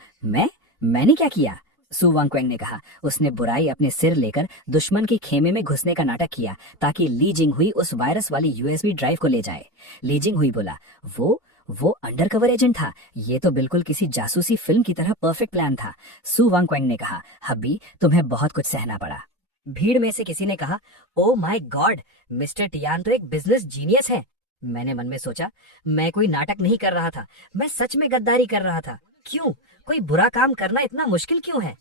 मैंने क्या किया? सू वांग क्वेंग ने कहा, उसने बुराई अपने सिर लेकर दुश्मन के खेमे में घुसने का नाटक किया ताकि ली जिंगहुई उस वायरस वाली यूएसबी ड्राइव को ले जाए। ली जिंगहुई बोला, वो अंडरकवर एजेंट था, ये तो बिल्कुल किसी जासूसी फिल्म की तरह परफेक्ट प्लान था। सू वांग क्वेंग ने कहा, हब्बी तुम्हें बहुत कुछ सहना पड़ा। भीड़ में से किसी ने कहा, oh my God, mister Tian तो एक बिजनेस जीनियस है। मैंने मन में सोचा, मैं कोई नाटक नहीं कर रहा था, मैं सच में गद्दारी कर रहा था। क्यों? कोई बुरा काम करना इतना मुश्किल क्यों है?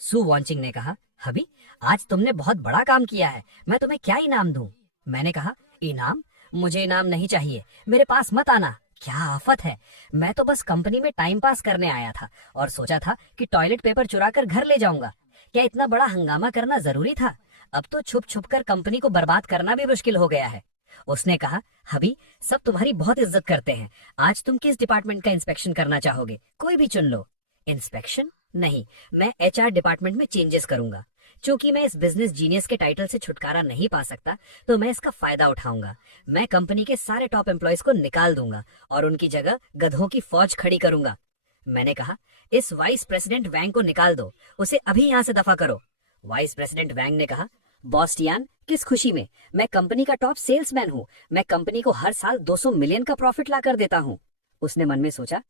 सू वांचिंग ने कहा, हबी आज तुमने बहुत बड़ा काम किया है, मैं तुम्हें क्या इनाम दूं? मैंने कहा, इनाम? मुझे इनाम नहीं चाहिए, मेरे पास मत आना। क्या आफत है। मैं तो बस कंपनी में टाइम पास करने आया था और सोचा था कि टॉयलेट पेपर चुरा कर घर ले जाऊंगा। क्या इतना बड़ा हंगामा करना जरूरी था? अब तो छुप छुप कर कंपनी को बर्बाद करना भी मुश्किल हो गया है। उसने कहा, हबी, सब तुम्हारी बहुत इज्जत करते हैं। आज तुम किस डिपार्टमेंट का इंस्पेक्शन करना चाहोगे? कोई भी चुन लो। इंस्पेक्शन? नहीं, मैं एचआर डिपार्टमेंट में चेंजेस करूंगा। क्योंकि मैं इस बिजनेस जीनियस के टाइटल से छुटकारा नहीं पा सकता, तो मैं इसका फायदा उठाऊंगा। मैं कंपनी के सारे टॉप एम्प्लॉयज को निकाल दूंगा और उनकी जगह गधों की फौज खड़ी करूंगा। मैंने कहा, इस वाइस प्रेसिडेंट वैंग को निकाल दो, उसे अभी यहाँ से दफा करो। वाइस प्रेसिडेंट वैंग ने कहा, बॉस टियान, किस खुशी में? मैं कंपनी का टॉप सेल्समैन हूँ। मैं कंपनी को हर साल 200 मिलियन का प्रॉफिट ला कर देता हूँ। उसने मन में सोचा,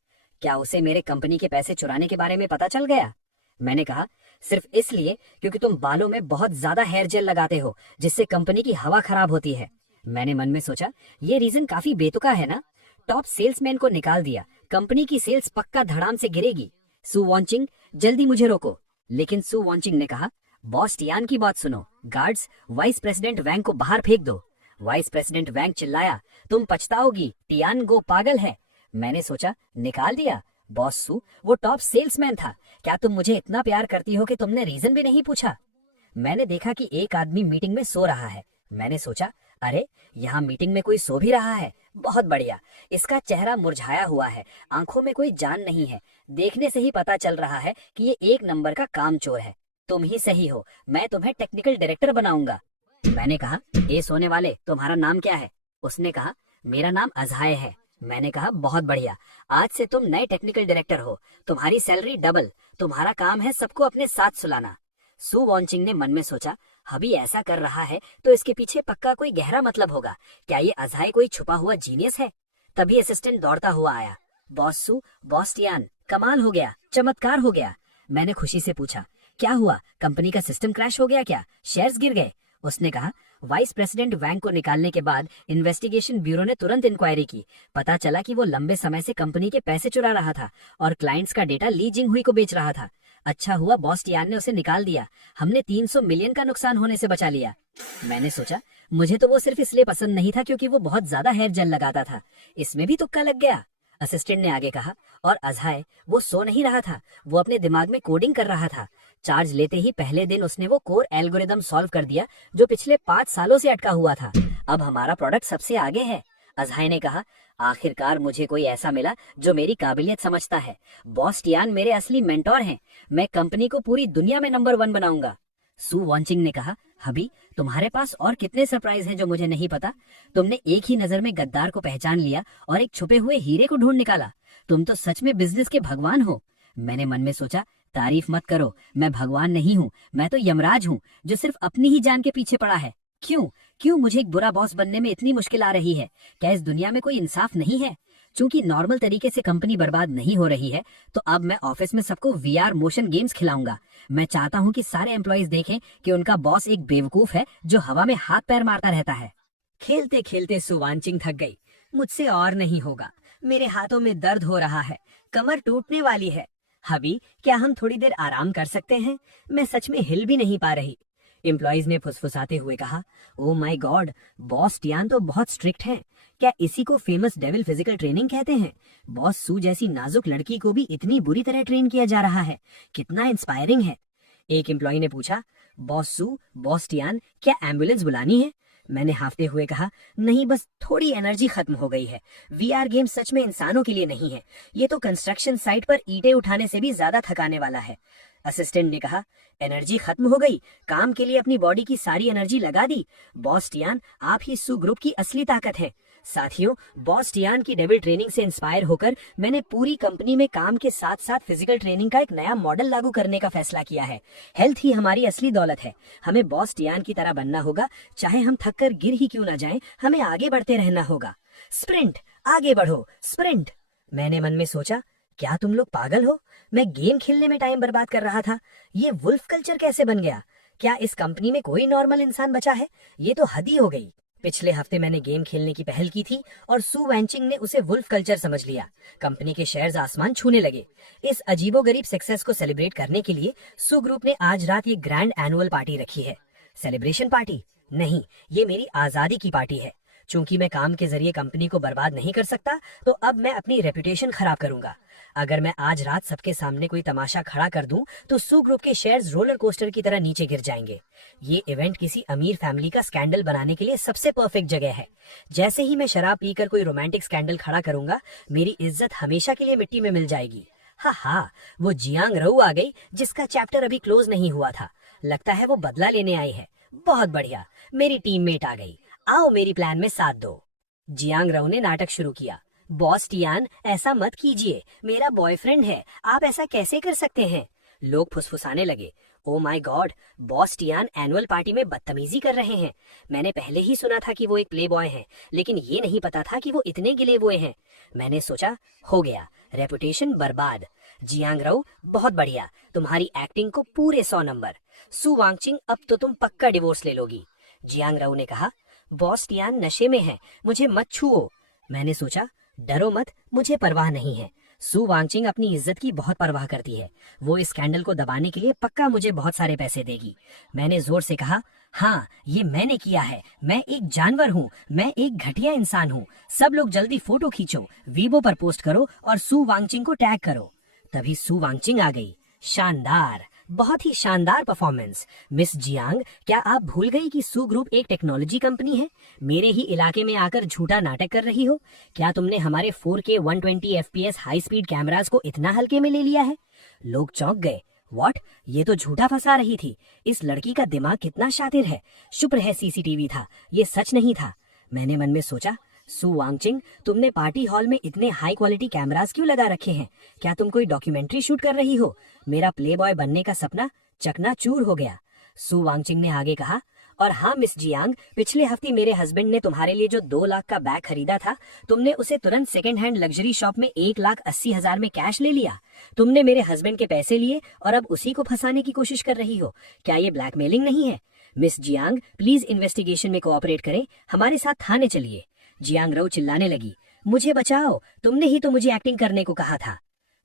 क्या उसे मेरे कंपनी के पैसे चुराने के बारे में पता चल गया? मैंने कहा, सिर्फ इसलिए क्योंकि तुम बालों में बहुत ज्यादा हेयर जेल लगाते हो, जिससे कंपनी की हवा खराब होती है। मैंने मन में सोचा, ये रीजन काफी बेतुका है ना। टॉप सेल्समैन को निकाल दिया, कंपनी की सेल्स पक्का धड़ाम से गिरेगी। सु वांचिंग, जल्दी मुझे रोको। लेकिन सु वांचिंग ने कहा, बॉस टियान की बात सुनो। गार्ड्स, वाइस प्रेसिडेंट वैंग को बाहर फेंक दो। वाइस प्रेसिडेंट वैंग चिल्लाया, तुम पछताओगी, टियान गो पागल है। मैंने सोचा, निकाल दिया? बॉस सु, वो टॉप सेल्समैन था। क्या तुम मुझे इतना प्यार करती हो कि तुमने रीजन भी नहीं पूछा? मैंने देखा कि एक आदमी मीटिंग में सो रहा है। मैंने सोचा, अरे, यहाँ मीटिंग में कोई सो भी रहा है। बहुत बढ़िया। इसका चेहरा मुरझाया हुआ है, आंखों में कोई जान नहीं है। देखने से ही पता चल रहा है कि ये एक नंबर का कामचोर है। तुम ही सही हो, मैं तुम्हें टेक्निकल डायरेक्टर बनाऊंगा। मैंने कहा, ए सोने वाले, तुम्हारा नाम क्या है? उसने कहा, मेरा नाम अजहाय है। मैंने कहा, बहुत बढ़िया, आज से तुम नए टेक्निकल डायरेक्टर हो। तुम्हारी सैलरी डबल। तुम्हारा काम है सबको अपने साथ सुलाना। सु वांचिंग ने मन में सोचा, हबी ऐसा कर रहा है तो इसके पीछे पक्का कोई गहरा मतलब होगा। क्या ये अजहाय कोई छुपा हुआ जीनियस है? तभी असिस्टेंट दौड़ता हुआ आया। बॉस सु, बॉस टियान, कमाल हो गया, चमत्कार हो गया। मैंने खुशी से पूछा, क्या हुआ? कंपनी का सिस्टम क्रैश हो गया क्या? शेयर्स गिर गए? उसने कहा, वाइस प्रेसिडेंट वैंग को निकालने के बाद इन्वेस्टिगेशन ब्यूरो ने तुरंत इंक्वायरी की। पता चला कि वो लंबे समय से कंपनी के पैसे चुरा रहा था और क्लाइंट्स का डेटा ली जिंगहुई को बेच रहा था। अच्छा हुआ बॉस टियान ने उसे निकाल दिया। हमने 300 मिलियन का नुकसान होने से बचा लिया। मैंने सोचा, मुझे तो वो सिर्फ इसलिए पसंद नहीं था क्योंकि वो बहुत ज्यादा हेयर जेल लगाता था। इसमें भी तुक्का लग गया। असिस्टेंट ने आगे कहा, और अजहाय, वो सो नहीं रहा था, वो अपने दिमाग में कोडिंग कर रहा था। चार्ज लेते ही पहले दिन उसने वो कोर एल्गोरिदम सॉल्व कर दिया जो पिछले 5 सालों से अटका हुआ था। अब हमारा प्रोडक्ट सबसे आगे है। अजहाय ने कहा, आखिरकार मुझे कोई ऐसा मिला जो मेरी काबिलियत समझता है। बॉस टियान मेरे असली मेंटोर हैं। मैं कंपनी को पूरी दुनिया में नंबर 1 बनाऊंगा। सु वांचिंग ने कहा, हबी, तुम्हारे पास और कितने सरप्राइज हैं जो मुझे नहीं पता? तुमने एक ही नजर में गद्दार को पहचान लिया और एक छुपे हुए हीरे को ढूंढ निकाला। तुम तो सच में बिजनेस के भगवान हो। मैंने मन में सोचा, तारीफ मत करो, मैं भगवान नहीं हूँ, मैं तो यमराज हूँ जो सिर्फ अपनी ही जान के पीछे पड़ा है। क्यों क्यों मुझे एक बुरा बॉस बनने में इतनी मुश्किल आ रही है? क्या इस दुनिया में कोई इंसाफ नहीं है? चूंकि नॉर्मल तरीके से कंपनी बर्बाद नहीं हो रही है, तो अब मैं ऑफिस में सबको वीआर मोशन गेम्स खिलाऊंगा। मैं चाहता हूँ कि सारे एम्प्लॉयज देखें कि उनका बॉस एक बेवकूफ है जो हवा में हाथ पैर मारता रहता है। खेलते खेलते सु वांचिंग थक गई। मुझसे और नहीं होगा, मेरे हाथों में दर्द हो रहा है, कमर टूटने वाली है। हबी, क्या हम थोड़ी देर आराम कर सकते हैं? मैं सच में हिल भी नहीं पा रही। एम्प्लॉयज ने फुसफुसाते हुए कहा, oh my God, boss Tian तो बहुत स्ट्रिक्ट हैं। क्या इसी को फेमस डेविल फिजिकल ट्रेनिंग कहते हैं? बॉस सू जैसी नाजुक लड़की को भी इतनी बुरी तरह ट्रेन किया जा रहा है। कितना इंस्पायरिंग है। एक एम्प्लॉय ने पूछा, बॉस सू, बॉस टियान, क्या एम्बुलेंस बुलानी है? मैंने हाफते हुए कहा, नहीं, बस थोड़ी एनर्जी खत्म हो गई है। वीआर गेम सच में इंसानों के लिए नहीं है। ये तो कंस्ट्रक्शन साइट पर ईंटें उठाने से भी ज्यादा थकाने वाला है। असिस्टेंट ने कहा, एनर्जी खत्म हो गई? काम के लिए अपनी बॉडी की सारी एनर्जी लगा दी। बॉस टियान, आप ही सू ग्रुप की असली ताकत है। साथियों, बॉस टियान की डेविल ट्रेनिंग से इंस्पायर होकर मैंने पूरी कंपनी में काम के साथ साथ फिजिकल ट्रेनिंग का एक नया मॉडल लागू करने का फैसला किया है। हेल्थ ही हमारी असली दौलत है। हमें बॉस टियान की तरह बनना होगा। चाहे हम थक कर गिर ही क्यों ना जाएं, हमें आगे बढ़ते रहना होगा। स्प्रिंट, आगे बढ़ो, स्प्रिंट। मैंने मन में सोचा, क्या तुम लोग पागल हो? मैं गेम खेलने में टाइम बर्बाद कर रहा था। ये वुल्फ कल्चर कैसे बन गया? क्या इस कंपनी में कोई नॉर्मल इंसान बचा है? ये तो हद ही हो गई। पिछले हफ्ते मैंने गेम खेलने की पहल की थी और सू वैंचिंग ने उसे वुल्फ कल्चर समझ लिया। कंपनी के शेयर्स आसमान छूने लगे। इस अजीबोगरीब सक्सेस को सेलिब्रेट करने के लिए सू ग्रुप ने आज रात ये ग्रैंड एनुअल पार्टी रखी है। सेलिब्रेशन पार्टी नहीं, ये मेरी आजादी की पार्टी है। चूंकि मैं काम के जरिए कंपनी को बर्बाद नहीं कर सकता, तो अब मैं अपनी रेपुटेशन खराब करूंगा। अगर मैं आज रात सबके सामने कोई तमाशा खड़ा कर दूं, तो सू ग्रुप के शेयर्स रोलर कोस्टर की तरह नीचे गिर जाएंगे। ये इवेंट किसी अमीर फैमिली का स्कैंडल बनाने के लिए सबसे परफेक्ट जगह है। जैसे ही मैं शराब पीकर कोई रोमांटिक स्कैंडल खड़ा करूंगा, मेरी इज्जत हमेशा के लिए मिट्टी में मिल जाएगी। हाँ, वो जियांग रऊ आ गई, जिसका चैप्टर अभी क्लोज नहीं हुआ था। लगता है वो बदला लेने आई है। बहुत बढ़िया, मेरी टीममेट आ गई। आओ मेरी प्लान में साथ दो। जियांग रऊ ने नाटक शुरू किया। बॉस टियान, ऐसा मत कीजिए, मेरा बॉयफ्रेंड है, आप ऐसा कैसे कर सकते हैं? लोग फुसफुसाने लगे। Oh my God, boss Tian annual party में बदतमीजी कर रहे हैं। मैंने पहले ही सुना था कि वो एक प्ले बॉय है, लेकिन ये नहीं पता था कि वो इतने गिले हुए हैं। मैंने सोचा, हो गया, रेपुटेशन बर्बाद। जियांग रऊ, बहुत बढ़िया, तुम्हारी एक्टिंग को पूरे 100 नंबर। सू वांगचिंग, अब तो तुम पक्का डिवोर्स ले लोगी। जियांग रऊ ने कहा, बॉस टियान नशे में है, मुझे मत छुओ। मैंने सोचा, डरो मत, मुझे परवाह नहीं है। सू वांगचिंग अपनी इज्जत की बहुत परवाह करती है। वो इस स्कैंडल को दबाने के लिए पक्का मुझे बहुत सारे पैसे देगी। मैंने जोर से कहा, हाँ, ये मैंने किया है, मैं एक जानवर हूँ, मैं एक घटिया इंसान हूँ। सब लोग जल्दी फोटो खींचो, वीबो पर पोस्ट करो और सू वांगचिंग को टैग करो। तभी सू वांगचिंग आ गई। शानदार, बहुत ही शानदार परफॉर्मेंस। मिस जियांग, क्या आप भूल गई कि सू ग्रुप एक टेक्नोलॉजी कंपनी है? मेरे ही इलाके में आकर झूठा नाटक कर रही हो? क्या तुमने हमारे 4K 120 FPS high speed cameras को इतना हल्के में ले लिया है? लोग चौंक गए। व्हाट? ये तो झूठा फंसा रही थी। इस लड़की का दिमाग कितना शातिर है। शुक्र है सीसीटीवी था, ये सच नहीं था। मैंने मन में सोचा, सू वांगचिंग, तुमने पार्टी हॉल में इतने हाई क्वालिटी कैमरास क्यों लगा रखे हैं? क्या तुम कोई डॉक्यूमेंट्री शूट कर रही हो? मेरा प्ले बॉय बनने का सपना चकनाचूर हो गया। सू वांगचिंग ने आगे कहा, और हाँ मिस जियांग, पिछले हफ्ते मेरे हस्बैंड ने तुम्हारे लिए जो 2 लाख का बैग खरीदा था, तुमने उसे तुरंत सेकंड हैंड लग्जरी शॉप में 1,80,000 में कैश ले लिया। तुमने मेरे हस्बैंड के पैसे लिए और अब उसी को फंसाने की कोशिश कर रही हो। क्या ये ब्लैकमेलिंग नहीं है? मिस जियांग, प्लीज इन्वेस्टिगेशन में कोऑपरेट करें, हमारे साथ थाने चलिए। जियांग रऊ चिल्लाने लगी, मुझे बचाओ, तुमने ही तो मुझे एक्टिंग करने को कहा था।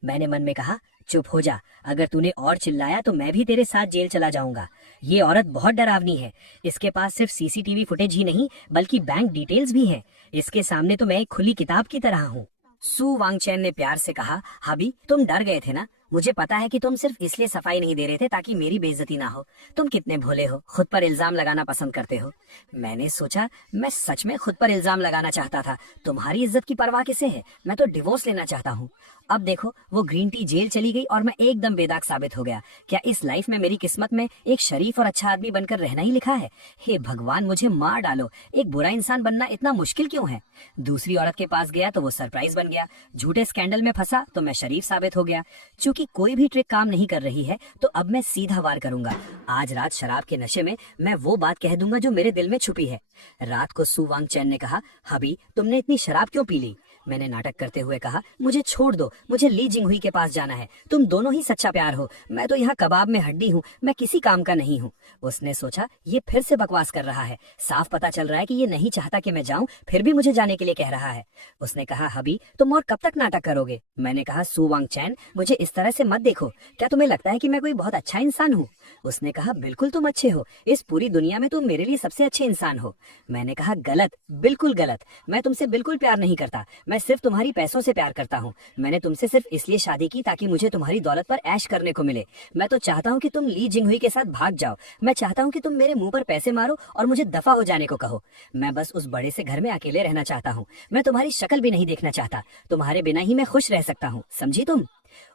मैंने मन में कहा, चुप हो जा, अगर तूने और चिल्लाया तो मैं भी तेरे साथ जेल चला जाऊंगा। ये औरत बहुत डरावनी है। इसके पास सिर्फ सीसीटीवी फुटेज ही नहीं, बल्कि बैंक डिटेल्स भी हैं। इसके सामने तो मैं एक खुली किताब की तरह हूँ। सू वांगचैन ने प्यार से कहा, हबी, तुम डर गए थे ना? मुझे पता है कि तुम सिर्फ इसलिए सफाई नहीं दे रहे थे ताकि मेरी बेइज्जती ना हो। तुम कितने भोले हो, खुद पर इल्जाम लगाना पसंद करते हो। मैंने सोचा, मैं सच में खुद पर इल्जाम लगाना चाहता था। तुम्हारी इज्जत की परवाह किसे है? मैं तो डिवोर्स लेना चाहता हूँ। अब देखो, वो ग्रीन टी जेल चली गई और मैं एकदम बेदाग साबित हो गया। क्या इस लाइफ में मेरी किस्मत में एक शरीफ और अच्छा आदमी बनकर रहना ही लिखा है? हे भगवान, मुझे मार डालो। एक बुरा इंसान बनना इतना मुश्किल क्यों है? दूसरी औरत के पास गया तो वो सरप्राइज बन गया। झूठे स्कैंडल में फंसा तो मैं शरीफ साबित हो गया। चूंकि कोई भी ट्रिक काम नहीं कर रही है, तो अब मैं सीधा वार करूंगा। आज रात शराब के नशे में मैं वो बात कह दूंगा जो मेरे दिल में छुपी है। रात को सू वांगचैन ने कहा, हबी, तुमने इतनी शराब क्यों पी ली? मैंने नाटक करते हुए कहा, मुझे छोड़ दो, मुझे ली जिंगहुई के पास जाना है। तुम दोनों ही सच्चा प्यार हो, मैं तो यहाँ कबाब में हड्डी हूँ, मैं किसी काम का नहीं हूँ। उसने सोचा, ये फिर से बकवास कर रहा है। साफ पता चल रहा है कि ये नहीं चाहता कि मैं जाऊँ, फिर भी मुझे जाने के लिए कह रहा है। उसने कहा, हबी, तुम और कब तक नाटक करोगे? मैंने कहा, सू वांगचैन, मुझे इस तरह से मत देखो। क्या तुम्हें लगता है कि मैं कोई बहुत अच्छा इंसान हूँ? उसने कहा, बिल्कुल तुम अच्छे हो। इस पूरी दुनिया में तुम मेरे लिए सबसे अच्छे इंसान हो। मैंने कहा, गलत, बिल्कुल गलत। मैं तुमसे बिल्कुल प्यार नहीं करता। मैं सिर्फ तुम्हारी पैसों से प्यार करता हूँ। मैंने तुमसे सिर्फ इसलिए शादी की ताकि मुझे तुम्हारी दौलत पर ऐश करने को मिले। मैं तो चाहता हूँ कि तुम ली जिंगहुई के साथ भाग जाओ। मैं चाहता हूँ कि तुम मेरे मुंह पर पैसे मारो और मुझे दफा हो जाने को कहो। मैं बस उस बड़े से घर में अकेले रहना चाहता हूँ। मैं तुम्हारी शक्ल भी नहीं देखना चाहता। तुम्हारे बिना ही मैं खुश रह सकता हूँ, समझी तुम?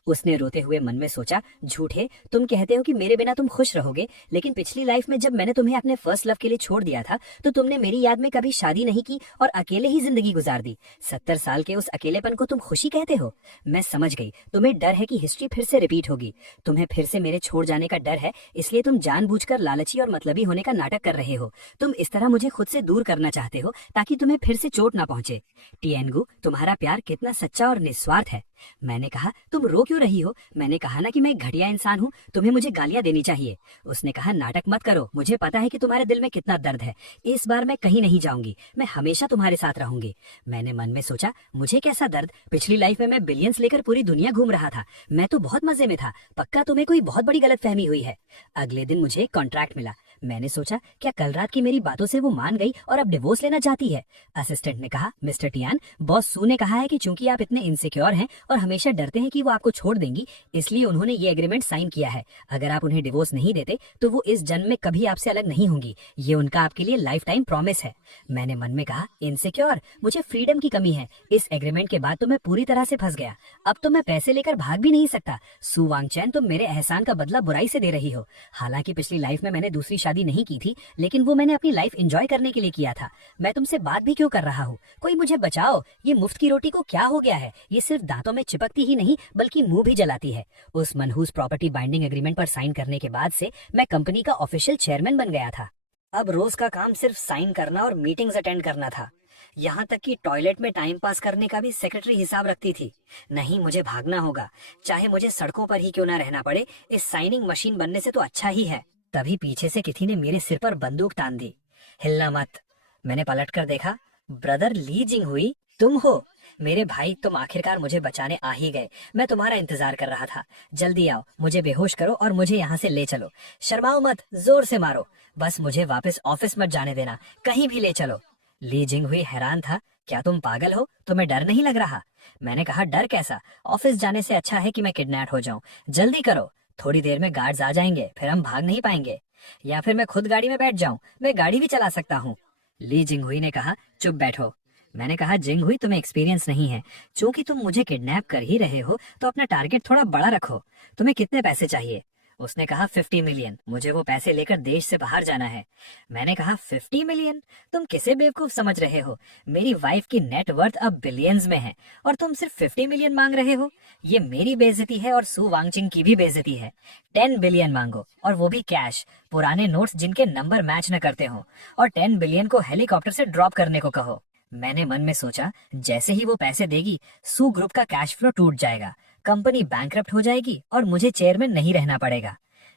उसने रोते हुए मन में सोचा, झूठे, तुम कहते हो कि मेरे बिना तुम खुश रहोगे, लेकिन पिछली लाइफ में जब मैंने तुम्हें अपने फर्स्ट लव के लिए छोड़ दिया था, तो तुमने मेरी याद में कभी शादी नहीं की और अकेले ही जिंदगी गुजार दी। 70 साल के उस अकेलेपन को तुम खुशी कहते हो? मैं समझ गई, तुम्हें डर है कि हिस्ट्री फिर से रिपीट होगी। तुम्हें फिर से मेरे छोड़ जाने का डर है, इसलिए तुम जानबूझकर लालची और मतलबी होने का नाटक कर रहे हो। तुम इस तरह मुझे खुद से दूर करना चाहते हो ताकि तुम्हें फिर से चोट ना पहुंचे। टिएनगु, तुम्हारा प्यार कितना सच्चा और निस्वार्थ है। मैंने कहा, तुम रो क्यों रही हो? मैंने कहा ना कि मैं एक घटिया इंसान हूँ, तुम्हें मुझे गालियां देनी चाहिए। उसने कहा, नाटक मत करो, मुझे पता है कि तुम्हारे दिल में कितना दर्द है। इस बार मैं कहीं नहीं जाऊंगी, मैं हमेशा तुम्हारे साथ रहूंगी। मैंने मन में सोचा, मुझे कैसा दर्द? पिछली लाइफ में मैं बिलियंस लेकर पूरी दुनिया घूम रहा था, मैं तो बहुत मजे में था। पक्का तुम्हें कोई बहुत बड़ी गलतफहमी हुई है। अगले दिन मुझे एक कॉन्ट्रैक्ट मिला। मैंने सोचा क्या कल रात की मेरी बातों से वो मान गई और अब डिवोर्स लेना चाहती है। असिस्टेंट ने कहा, मिस्टर टियान, बॉस सू ने कहा है कि चूंकि आप इतने इनसिक्योर हैं और हमेशा डरते हैं कि वो आपको छोड़ देंगी, इसलिए उन्होंने ये एग्रीमेंट साइन किया है। अगर आप उन्हें डिवोर्स नहीं देते तो वो इस जन्म में कभी आपसे अलग नहीं होंगी। ये उनका आपके लिए लाइफ टाइम प्रॉमिस है। मैंने मन में कहा, इनसिक्योर? मुझे फ्रीडम की कमी है। इस एग्रीमेंट के बाद तो मैं पूरी तरह से फंस गया। अब तो मैं पैसे लेकर भाग भी नहीं सकता। सू वांगचैन, तुम मेरे एहसान का बदला बुराई से दे रही हो। हालांकि पिछली लाइफ में मैंने दूसरी शादी नहीं की थी, लेकिन वो मैंने अपनी लाइफ एंजॉय करने के लिए किया था। मैं तुमसे बात भी क्यों कर रहा हूँ? कोई मुझे बचाओ। ये मुफ्त की रोटी को क्या हो गया है? ये सिर्फ दांतों में चिपकती ही नहीं बल्कि मुंह भी जलाती है। उस मनहूस प्रॉपर्टी बाइंडिंग एग्रीमेंट पर साइन करने के बाद से मैं कंपनी का ऑफिशियल चेयरमैन बन गया था। अब रोज का काम सिर्फ साइन करना और मीटिंग्स अटेंड करना था। यहाँ तक कि टॉयलेट में टाइम पास करने का भी सेक्रेटरी हिसाब रखती थी। नहीं, मुझे भागना होगा, चाहे मुझे सड़कों पर ही क्यों ना रहना पड़े। इस साइनिंग मशीन बनने से तो अच्छा ही है। तभी पीछे से किसी ने मेरे सिर पर बंदूक तान दी। हिलना मत। मैंने पलटकर देखा। ब्रदर ली जिंग हुई, तुम हो? मेरे भाई, तुम आखिरकार मुझे बचाने आ ही गए। मैं तुम्हारा इंतजार कर रहा था। जल्दी आओ, मुझे बेहोश करो और मुझे यहाँ से ले चलो। शर्माओ मत, जोर से मारो। बस मुझे वापस ऑफिस मत जाने देना, कहीं भी ले चलो। ली जिंग हुई हैरान था। क्या तुम पागल हो? तुम्हें डर नहीं लग रहा? मैंने कहा, डर कैसा? ऑफिस जाने से अच्छा है कि मैं किडनैप हो जाऊं। जल्दी करो, थोड़ी देर में गार्ड्स आ जाएंगे, फिर हम भाग नहीं पाएंगे। या फिर मैं खुद गाड़ी में बैठ जाऊं, मैं गाड़ी भी चला सकता हूँ। ली जिंग हुई ने कहा, चुप बैठो। मैंने कहा, जिंग हुई, तुम्हें एक्सपीरियंस नहीं है। चूंकि तुम मुझे किडनैप कर ही रहे हो तो अपना टारगेट थोड़ा बड़ा रखो। तुम्हें कितने पैसे चाहिए? उसने कहा, 50 मिलियन। मुझे वो पैसे लेकर देश से बाहर जाना है। मैंने कहा, 50 मिलियन? तुम किसे बेवकूफ समझ रहे हो? मेरी वाइफ की नेट वर्थ अब बिलियंस में है और तुम सिर्फ 50 मिलियन मांग रहे हो। ये मेरी बेइज्जती है और सू वांगचिंग की भी बेइज्जती है। 10 बिलियन मांगो, और वो भी कैश, पुराने नोट्स जिनके नंबर मैच न करते हो। और 10 बिलियन को हेलीकॉप्टर से ड्रॉप करने को कहो। मैंने मन में सोचा, जैसे ही वो पैसे देगी सू ग्रुप का कैश फ्लो टूट जाएगा, कंपनी बैंकरप्ट हो जाएगी और मुझे चेयरमैन नहीं रहना पड़ेगा।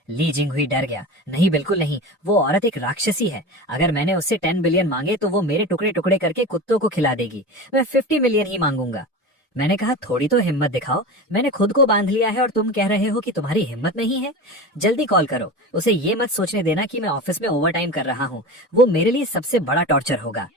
ली जिंग हुई डर गया। नहीं, बिल्कुल नहीं, वो औरत एक राक्षसी है। अगर मैंने उससे 10 बिलियन मांगे तो वो मेरे टुकड़े टुकड़े करके कुत्तों को खिला देगी। मैं 50 मिलियन ही मांगूंगा। मैंने कहा, थोड़ी तो हिम्मत दिखाओ। मैंने खुद को बांध लिया है और तुम कह रहे हो कि तुम्हारी हिम्मत नहीं है। जल्दी कॉल करो। उसे ये मत सोचने देना कि मैं ऑफिस में ओवर टाइम कर रहा हूँ। वो मेरे लिए सबसे बड़ा टॉर्चर होगा।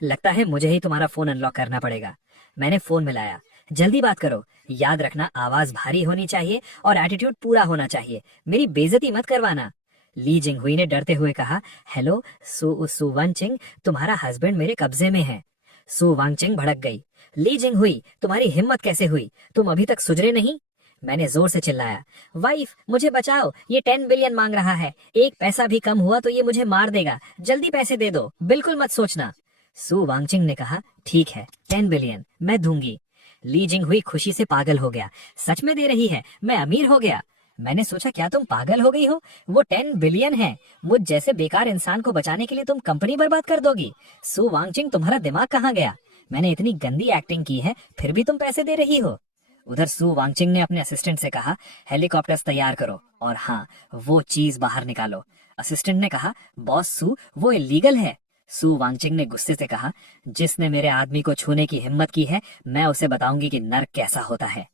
लगता है मुझे ही तुम्हारा फोन अनलॉक करना पड़ेगा। मैंने फोन मिलाया। जल्दी बात करो। याद रखना, आवाज भारी होनी चाहिए और एटीट्यूड पूरा होना चाहिए। मेरी बेइज्जती मत करवाना। ली जिंग हुई ने डरते हुए कहा, हेलो सू वांगचिंग, तुम्हारा हस्बैंड मेरे कब्जे में है। सू वांगचिंग भड़क गई। ली जिंग हुई, तुम्हारी हिम्मत कैसे हुई? तुम अभी तक सुधरे नहीं? मैंने जोर से चिल्लाया, वाइफ मुझे बचाओ, ये 10 बिलियन मांग रहा है। एक पैसा भी कम हुआ तो ये मुझे मार देगा। जल्दी पैसे दे दो, बिल्कुल मत सोचना। सू वांगचिंग ने कहा, ठीक है, 10 बिलियन मैं दूंगी। ली जिंग हुई खुशी से पागल हो गया। सच में दे रही है? मैं अमीर हो गया। मैंने सोचा, क्या तुम पागल हो गई हो? वो 10 बिलियन है। मुझ जैसे बेकार इंसान को बचाने के लिए तुम कंपनी बर्बाद कर दोगी? सू वांगचिंग, तुम्हारा दिमाग कहाँ गया? मैंने इतनी गंदी एक्टिंग की है, फिर भी तुम पैसे दे रही हो। उधर सू वांगचिंग ने अपने असिस्टेंट से कहा, हेलीकॉप्टर्स तैयार करो और हाँ, वो चीज बाहर निकालो। असिस्टेंट ने कहा, बॉस सू, वो इलीगल है। सू वांगचिंग ने गुस्से से कहा, जिसने मेरे आदमी को छूने की हिम्मत की है, मैं उसे बताऊंगी कि नर्क कैसा होता है।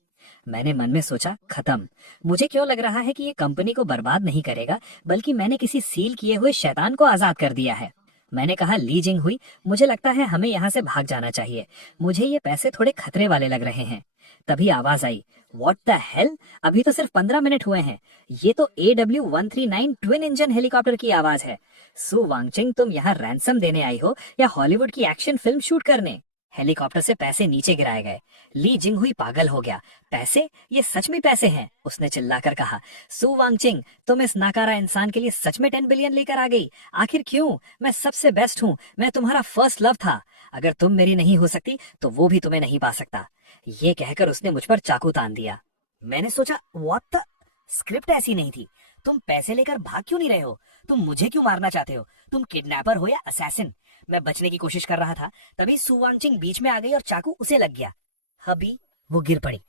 मैंने मन में सोचा, खत्म। मुझे क्यों लग रहा है कि ये कंपनी को बर्बाद नहीं करेगा, बल्कि मैंने किसी सील किए हुए शैतान को आजाद कर दिया है। मैंने कहा, ली जिंग हुई, मुझे लगता है हमें यहाँ से भाग जाना चाहिए। मुझे ये पैसे थोड़े खतरे वाले लग रहे हैं। तभी आवाज आई, व्हाट द हेल, अभी तो सिर्फ 15 मिनट हुए हैं। ये तो AW139 ट्विन इंजन हेलीकॉप्टर की आवाज है। सू वांगचिंग, तुम यहाँ रैंसम देने आई हो या हॉलीवुड की एक्शन फिल्म शूट करने? हेलीकॉप्टर से पैसे नीचे गिराए गए। ली जिंग हुई पागल हो गया। पैसे? ये सच में पैसे हैं? उसने चिल्लाकर कहा। सू वांगचिंग, तुम इस नाकारा इंसान के लिए सच में 10 बिलियन लेकर आ गई? आखिर क्यों? मैं सबसे बेस्ट हूँ, मैं तुम्हारा फर्स्ट लव था। अगर तुम मेरी नहीं हो सकती तो वो भी तुम्हें नहीं पा सकता। ये कहकर उसने मुझ पर चाकू तान दिया। मैंने सोचा, व्हाट द, स्क्रिप्ट ऐसी नहीं थी। तुम पैसे लेकर भाग क्यों नहीं रहे हो? तुम मुझे क्यों मारना चाहते हो? तुम किडनैपर हो या असैसिन? मैं बचने की कोशिश कर रहा था, तभी सू वांगचिंग बीच में आ गई और चाकू उसे लग गया। अभी वो गिर पड़ी।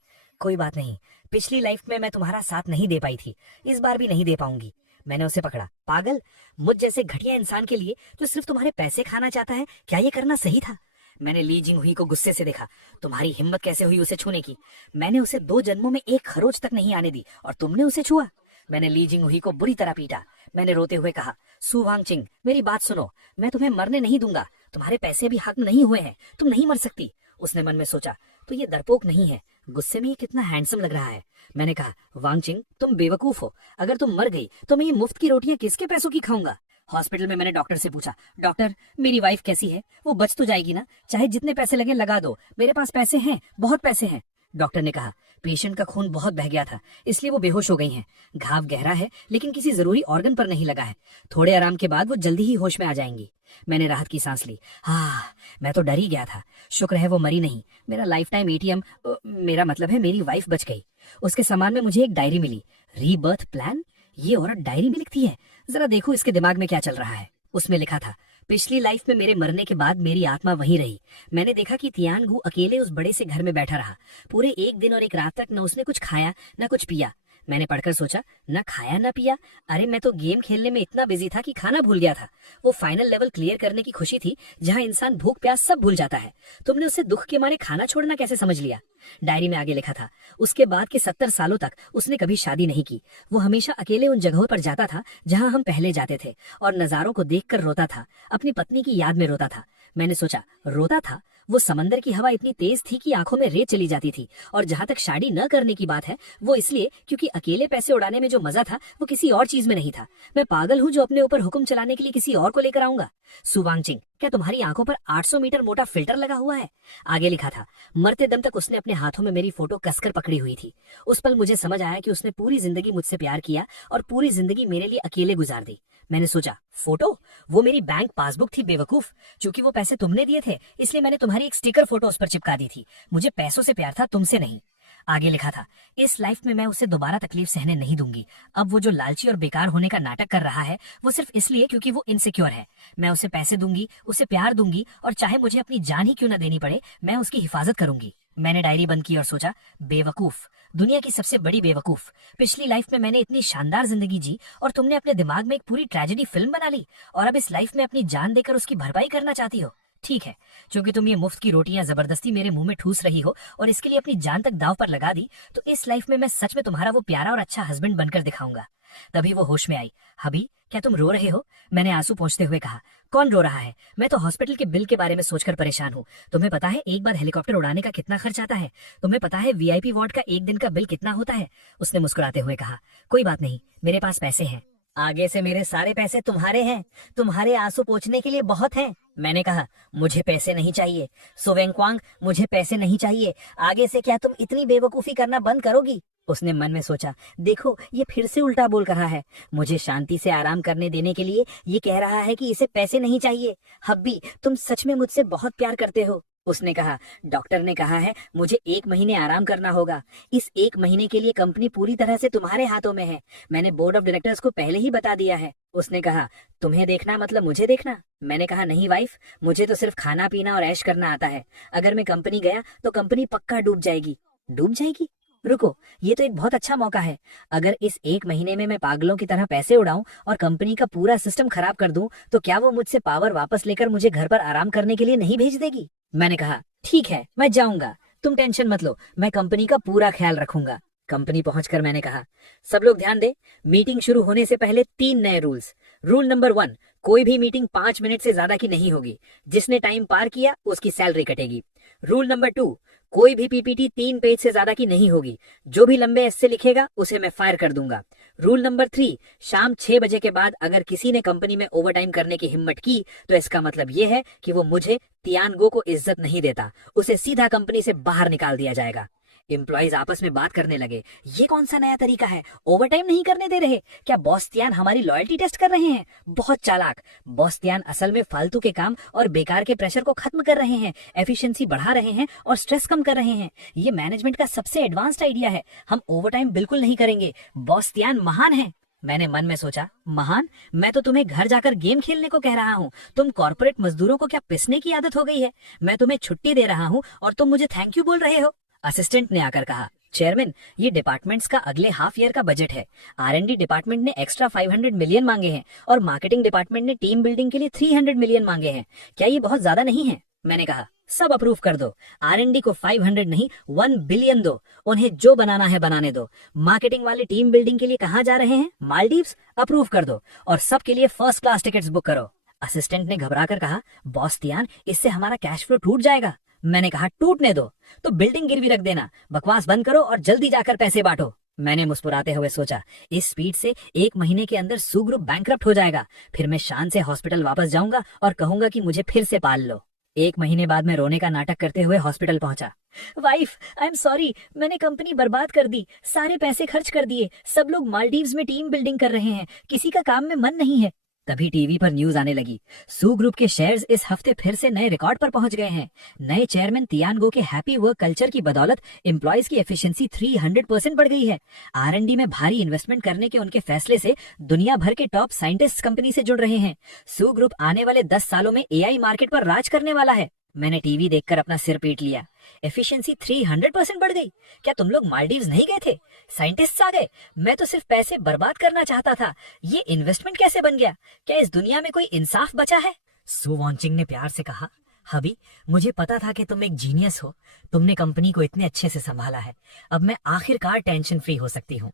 कोई बात नहीं, पिछली लाइफ में मैं तुम्हारा साथ नहीं दे पाई थी, इस बार भी नहीं दे पाऊंगी। मैंने उसे पकड़ा। पागल, मुझ जैसे घटिया इंसान के लिए जो सिर्फ तुम्हारे पैसे खाना चाहता है, क्या ये करना सही था? मैंने ली जिंग हुई को गुस्से से देखा। तुम्हारी हिम्मत कैसे हुई उसे छूने की? मैंने उसे 2 जन्मों में एक खरोच तक नहीं आने दी और तुमने उसे छुआ। मैंने ली जिंगहुई को बुरी तरह पीटा। मैंने रोते हुए कहा, सु वांगचिंग, मेरी बात सुनो, मैं तुम्हें मरने नहीं दूंगा। तुम्हारे पैसे भी हक नहीं हुए हैं, तुम नहीं मर सकती। उसने मन में सोचा, तो ये डरपोक नहीं है, गुस्से में ये कितना हैंडसम लग रहा है। मैंने कहा, वांगचिंग, तुम बेवकूफ हो, अगर तुम मर गई तो मैं ये मुफ्त की रोटियां किसके पैसों की खाऊंगा। हॉस्पिटल में मैंने डॉक्टर से पूछा, डॉक्टर, मेरी वाइफ कैसी है, वो बच तो जाएगी ना? चाहे जितने पैसे लगे लगा दो, मेरे पास पैसे हैं, बहुत पैसे हैं। डॉक्टर ने कहा, पेशेंट का खून बहुत बह गया था, इसलिए वो बेहोश हो गई हैं। घाव गहरा है, लेकिन किसी जरूरी ऑर्गन पर नहीं लगा है। थोड़े आराम के बाद वो जल्दी ही होश में आ जाएंगी। मैंने राहत की सांस ली। हाँ, मैं तो डर ही गया था। शुक्र है वो मरी नहीं। मेरा लाइफ टाइम एटीएम, मेरा मतलब है मेरी वाइफ बच गई। उसके सामान में मुझे एक डायरी मिली। Rebirth plan? ये औरत डायरी में लिखती है, जरा देखो इसके दिमाग में क्या चल रहा है। उसमें लिखा था, पिछली लाइफ में मेरे मरने के बाद मेरी आत्मा वहीं रही। मैंने देखा कि तियानगु अकेले उस बड़े से घर में बैठा रहा। पूरे एक दिन और एक रात तक न उसने कुछ खाया न कुछ पिया। मैंने पढ़कर सोचा, न खाया न पिया, अरे मैं तो गेम खेलने में इतना बिजी था कि खाना भूल गया था। वो फाइनल लेवल क्लियर करने की खुशी थी, जहाँ इंसान भूख प्यास सब भूल जाता है। तुमने उससे दुख के मारे खाना छोड़ना कैसे समझ लिया? डायरी में आगे लिखा था, उसके बाद के 70 सालों तक उसने कभी शादी नहीं की। वो हमेशा अकेले उन जगहों पर जाता था जहाँ हम पहले जाते थे, और नजारों को देखकर रोता था, अपनी पत्नी की याद में रोता था। मैंने सोचा, रोता था? वो समंदर की हवा इतनी तेज थी कि आंखों में रेत चली जाती थी। और जहाँ तक शादी न करने की बात है, वो इसलिए क्योंकि अकेले पैसे उड़ाने में जो मजा था वो किसी और चीज में नहीं था। मैं पागल हूँ जो अपने ऊपर हुक्म चलाने के लिए किसी और को लेकर आऊंगा। सु वांगचिंग, क्या तुम्हारी आंखों पर 800 मीटर मोटा फिल्टर लगा हुआ है? आगे लिखा था, मरते दम तक उसने अपने हाथों में मेरी फोटो कसकर पकड़ी हुई थी। उस पल मुझे समझ आया कि उसने पूरी जिंदगी मुझसे प्यार किया और पूरी जिंदगी मेरे लिए अकेले गुजार दी। मैंने सोचा, फोटो? वो मेरी बैंक पासबुक थी बेवकूफ। क्योंकि वो पैसे तुमने दिए थे, इसलिए मैंने तुम्हारी एक स्टिकर फोटो उस पर चिपका दी थी। मुझे पैसों से प्यार था, तुमसे नहीं। आगे लिखा था, इस लाइफ में मैं उसे दोबारा तकलीफ सहने नहीं दूंगी। अब वो जो लालची और बेकार होने का नाटक कर रहा है, वो सिर्फ इसलिए क्योंकि वो इनसिक्योर है। मैं उसे पैसे दूंगी, उसे प्यार दूंगी, और चाहे मुझे अपनी जान ही क्यों न देनी पड़े, मैं उसकी हिफाजत करूंगी। मैंने डायरी बंद की और सोचा, बेवकूफ, दुनिया की सबसे बड़ी बेवकूफ। पिछली लाइफ में मैंने इतनी शानदार जिंदगी जी और तुमने अपने दिमाग में एक पूरी ट्रेजेडी फिल्म बना ली, और अब इस लाइफ में अपनी जान देकर उसकी भरपाई करना चाहती हो। ठीक है, क्योंकि तुम ये मुफ्त की रोटियां जबरदस्ती मेरे मुंह में ठूस रही हो और इसके लिए अपनी जान तक दाव पर लगा दी, तो इस लाइफ में मैं सच में तुम्हारा वो प्यारा और अच्छा हस्बैंड बनकर दिखाऊंगा। तभी वो होश में आई। हबी, क्या तुम रो रहे हो? मैंने आंसू पोंछते हुए कहा। कौन रो रहा है? मैं तो हॉस्पिटल के बिल के बारे में सोचकर परेशान हूँ। तुम्हें पता है एक बार हेलीकॉप्टर उड़ाने का कितना खर्च आता है? तुम्हें पता है वीआईपी वार्ड का एक दिन का बिल कितना होता है? उसने मुस्कुराते हुए कहा, कोई बात नहीं, मेरे पास पैसे हैं। आगे से मेरे सारे पैसे तुम्हारे हैं, तुम्हारे आंसू पोंछने के लिए बहुत हैं। मैंने कहा, मुझे पैसे नहीं चाहिए। सु वेंक्वांग, मुझे पैसे नहीं चाहिए। आगे से क्या तुम इतनी बेवकूफी करना बंद करोगी? उसने मन में सोचा, देखो ये फिर से उल्टा बोल रहा है। मुझे शांति से आराम करने देने के लिए ये कह रहा है कि इसे पैसे नहीं चाहिए। हब्बी, तुम सच में मुझसे बहुत प्यार करते हो। उसने कहा, डॉक्टर ने कहा है मुझे 1 महीने आराम करना होगा। इस 1 महीने के लिए कंपनी पूरी तरह से तुम्हारे हाथों में है। मैंने बोर्ड ऑफ डायरेक्टर्स को पहले ही बता दिया है। उसने कहा, तुम्हें देखना मतलब मुझे देखना? मैंने कहा, नहीं वाइफ, मुझे तो सिर्फ खाना पीना और ऐश करना आता है। अगर मैं कंपनी गया तो कंपनी पक्का डूब जाएगी। डूब जाएगी? रुको, ये तो एक बहुत अच्छा मौका है। अगर इस 1 महीने में मैं पागलों की तरह पैसे उड़ाऊं और कंपनी का पूरा सिस्टम खराब कर दूं, तो क्या वो मुझसे पावर वापस लेकर मुझे घर पर आराम करने के लिए नहीं भेज देगी? मैंने कहा, ठीक है, मैं जाऊंगा, तुम टेंशन मत लो, मैं कंपनी का पूरा ख्याल रखूंगा। कंपनी पहुंचकर मैंने कहा, सब लोग ध्यान दें, मीटिंग शुरू होने से पहले 3 नए रूल्स। रूल नंबर 1, कोई भी मीटिंग 5 मिनट से ज्यादा की नहीं होगी। जिसने टाइम पार किया उसकी सैलरी कटेगी। रूल नंबर 2, कोई भी पीपीटी 3 पेज से ज्यादा की नहीं होगी। जो भी लंबे एस से लिखेगा उसे मैं फायर कर दूंगा। रूल नंबर 3, शाम 6 बजे के बाद अगर किसी ने कंपनी में ओवरटाइम करने की हिम्मत की तो इसका मतलब ये है कि वो मुझे, तियानगो को इज्जत नहीं देता। उसे सीधा कंपनी से बाहर निकाल दिया जाएगा। एम्प्लॉइज आपस में बात करने लगे, ये कौन सा नया तरीका है? ओवरटाइम नहीं करने दे रहे? क्या बॉस तियान हमारी लॉयल्टी टेस्ट कर रहे हैं? बहुत चालाक। बॉस तियान असल में फालतू के काम और बेकार के प्रेशर को खत्म कर रहे हैं, एफिशिएंसी बढ़ा रहे हैं और स्ट्रेस कम कर रहे हैं। ये मैनेजमेंट का सबसे एडवांस्ड आइडिया है। हम ओवरटाइम बिल्कुल नहीं करेंगे। बॉस तियान महान है। मैंने मन में सोचा, महान? मैं तो तुम्हें घर जाकर गेम खेलने को कह रहा हूँ। तुम कॉर्पोरेट मजदूरों को क्या पिसने की आदत हो गई है? मैं तुम्हें छुट्टी दे रहा हूँ और तुम मुझे थैंक यू बोल रहे हो? असिस्टेंट ने आकर कहा, चेयरमैन, ये डिपार्टमेंट्स का अगले हाफ ईयर का बजट है। आर&डी डिपार्टमेंट ने एक्स्ट्रा 500 मिलियन मांगे हैं और मार्केटिंग डिपार्टमेंट ने टीम बिल्डिंग के लिए 300 मिलियन मांगे हैं। क्या ये बहुत ज्यादा नहीं है? मैंने कहा, सब अप्रूव कर दो। R&D को 500 नहीं 1 बिलियन दो। उन्हें जो बनाना है बनाने दो। मार्केटिंग वाले टीम बिल्डिंग के लिए कहाँ जा रहे हैं? मालदीव्स। अप्रूव कर दो और सबके लिए फर्स्ट क्लास टिकट्स बुक करो। असिस्टेंट ने घबरा कर कहा, बॉस तियान, इससे हमारा कैश फ्लो टूट जाएगा। मैंने कहा, टूटने दो तो बिल्डिंग गिरवी रख देना। बकवास बंद करो और जल्दी जाकर पैसे बांटो। मैंने मुस्कुराते हुए सोचा, इस स्पीड से 1 महीने के अंदर सू ग्रुप बैंकरप्ट हो जाएगा। फिर मैं शान से हॉस्पिटल वापस जाऊंगा और कहूंगा कि मुझे फिर से पाल लो। 1 महीने बाद मैं रोने का नाटक करते हुए हॉस्पिटल पहुंचा। वाइफ, आई एम सॉरी, मैंने कंपनी बर्बाद कर दी, सारे पैसे खर्च कर दिए। सब लोग मालदीव्स में टीम बिल्डिंग कर रहे हैं, किसी का काम में मन नहीं है। तभी टीवी पर न्यूज आने लगी, सू ग्रुप के शेयर्स इस हफ्ते फिर से नए रिकॉर्ड पर पहुंच गए हैं। नए चेयरमैन तियानगो के हैप्पी वर्क कल्चर की बदौलत एम्प्लॉयज की एफिशिएंसी 300% बढ़ गई है। R&D में भारी इन्वेस्टमेंट करने के उनके फैसले से दुनिया भर के टॉप साइंटिस्ट कंपनी से जुड़ रहे हैं। सू ग्रुप आने वाले 10 सालों में AI मार्केट पर राज करने वाला है। मैंने टीवी देखकर अपना सिर पीट लिया। एफिशिएंसी 300% बढ़ गई? क्या तुम लोग मालदीव्स नहीं गए थे? साइंटिस्ट्स आ गए? मैं तो सिर्फ पैसे बर्बाद करना चाहता था। ये इन्वेस्टमेंट कैसे बन गया? क्या इस दुनिया में कोई इंसाफ बचा है? सू वॉन्चिंग ने प्यार से कहा, हबी, मुझे पता था कि तुम एक जीनियस हो। तुमने कंपनी को इतने अच्छे से संभाला है। अब मैं आखिरकार टेंशन फ्री हो सकती हूँ।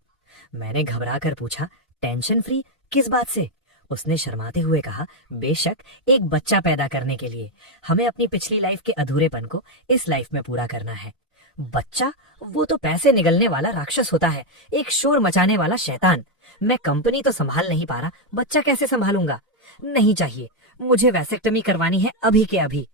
मैंने घबरा कर पूछा, टेंशन फ्री किस बात से? उसने शर्माते हुए कहा, बेशक, एक बच्चा पैदा करने के लिए। हमें अपनी पिछली लाइफ के अधूरेपन को इस लाइफ में पूरा करना है। बच्चा? वो तो पैसे निगलने वाला राक्षस होता है, एक शोर मचाने वाला शैतान। मैं कंपनी तो संभाल नहीं पा रहा, बच्चा कैसे संभालूंगा? नहीं चाहिए, मुझे वैसेक्टमी करवानी है अभी के अभी।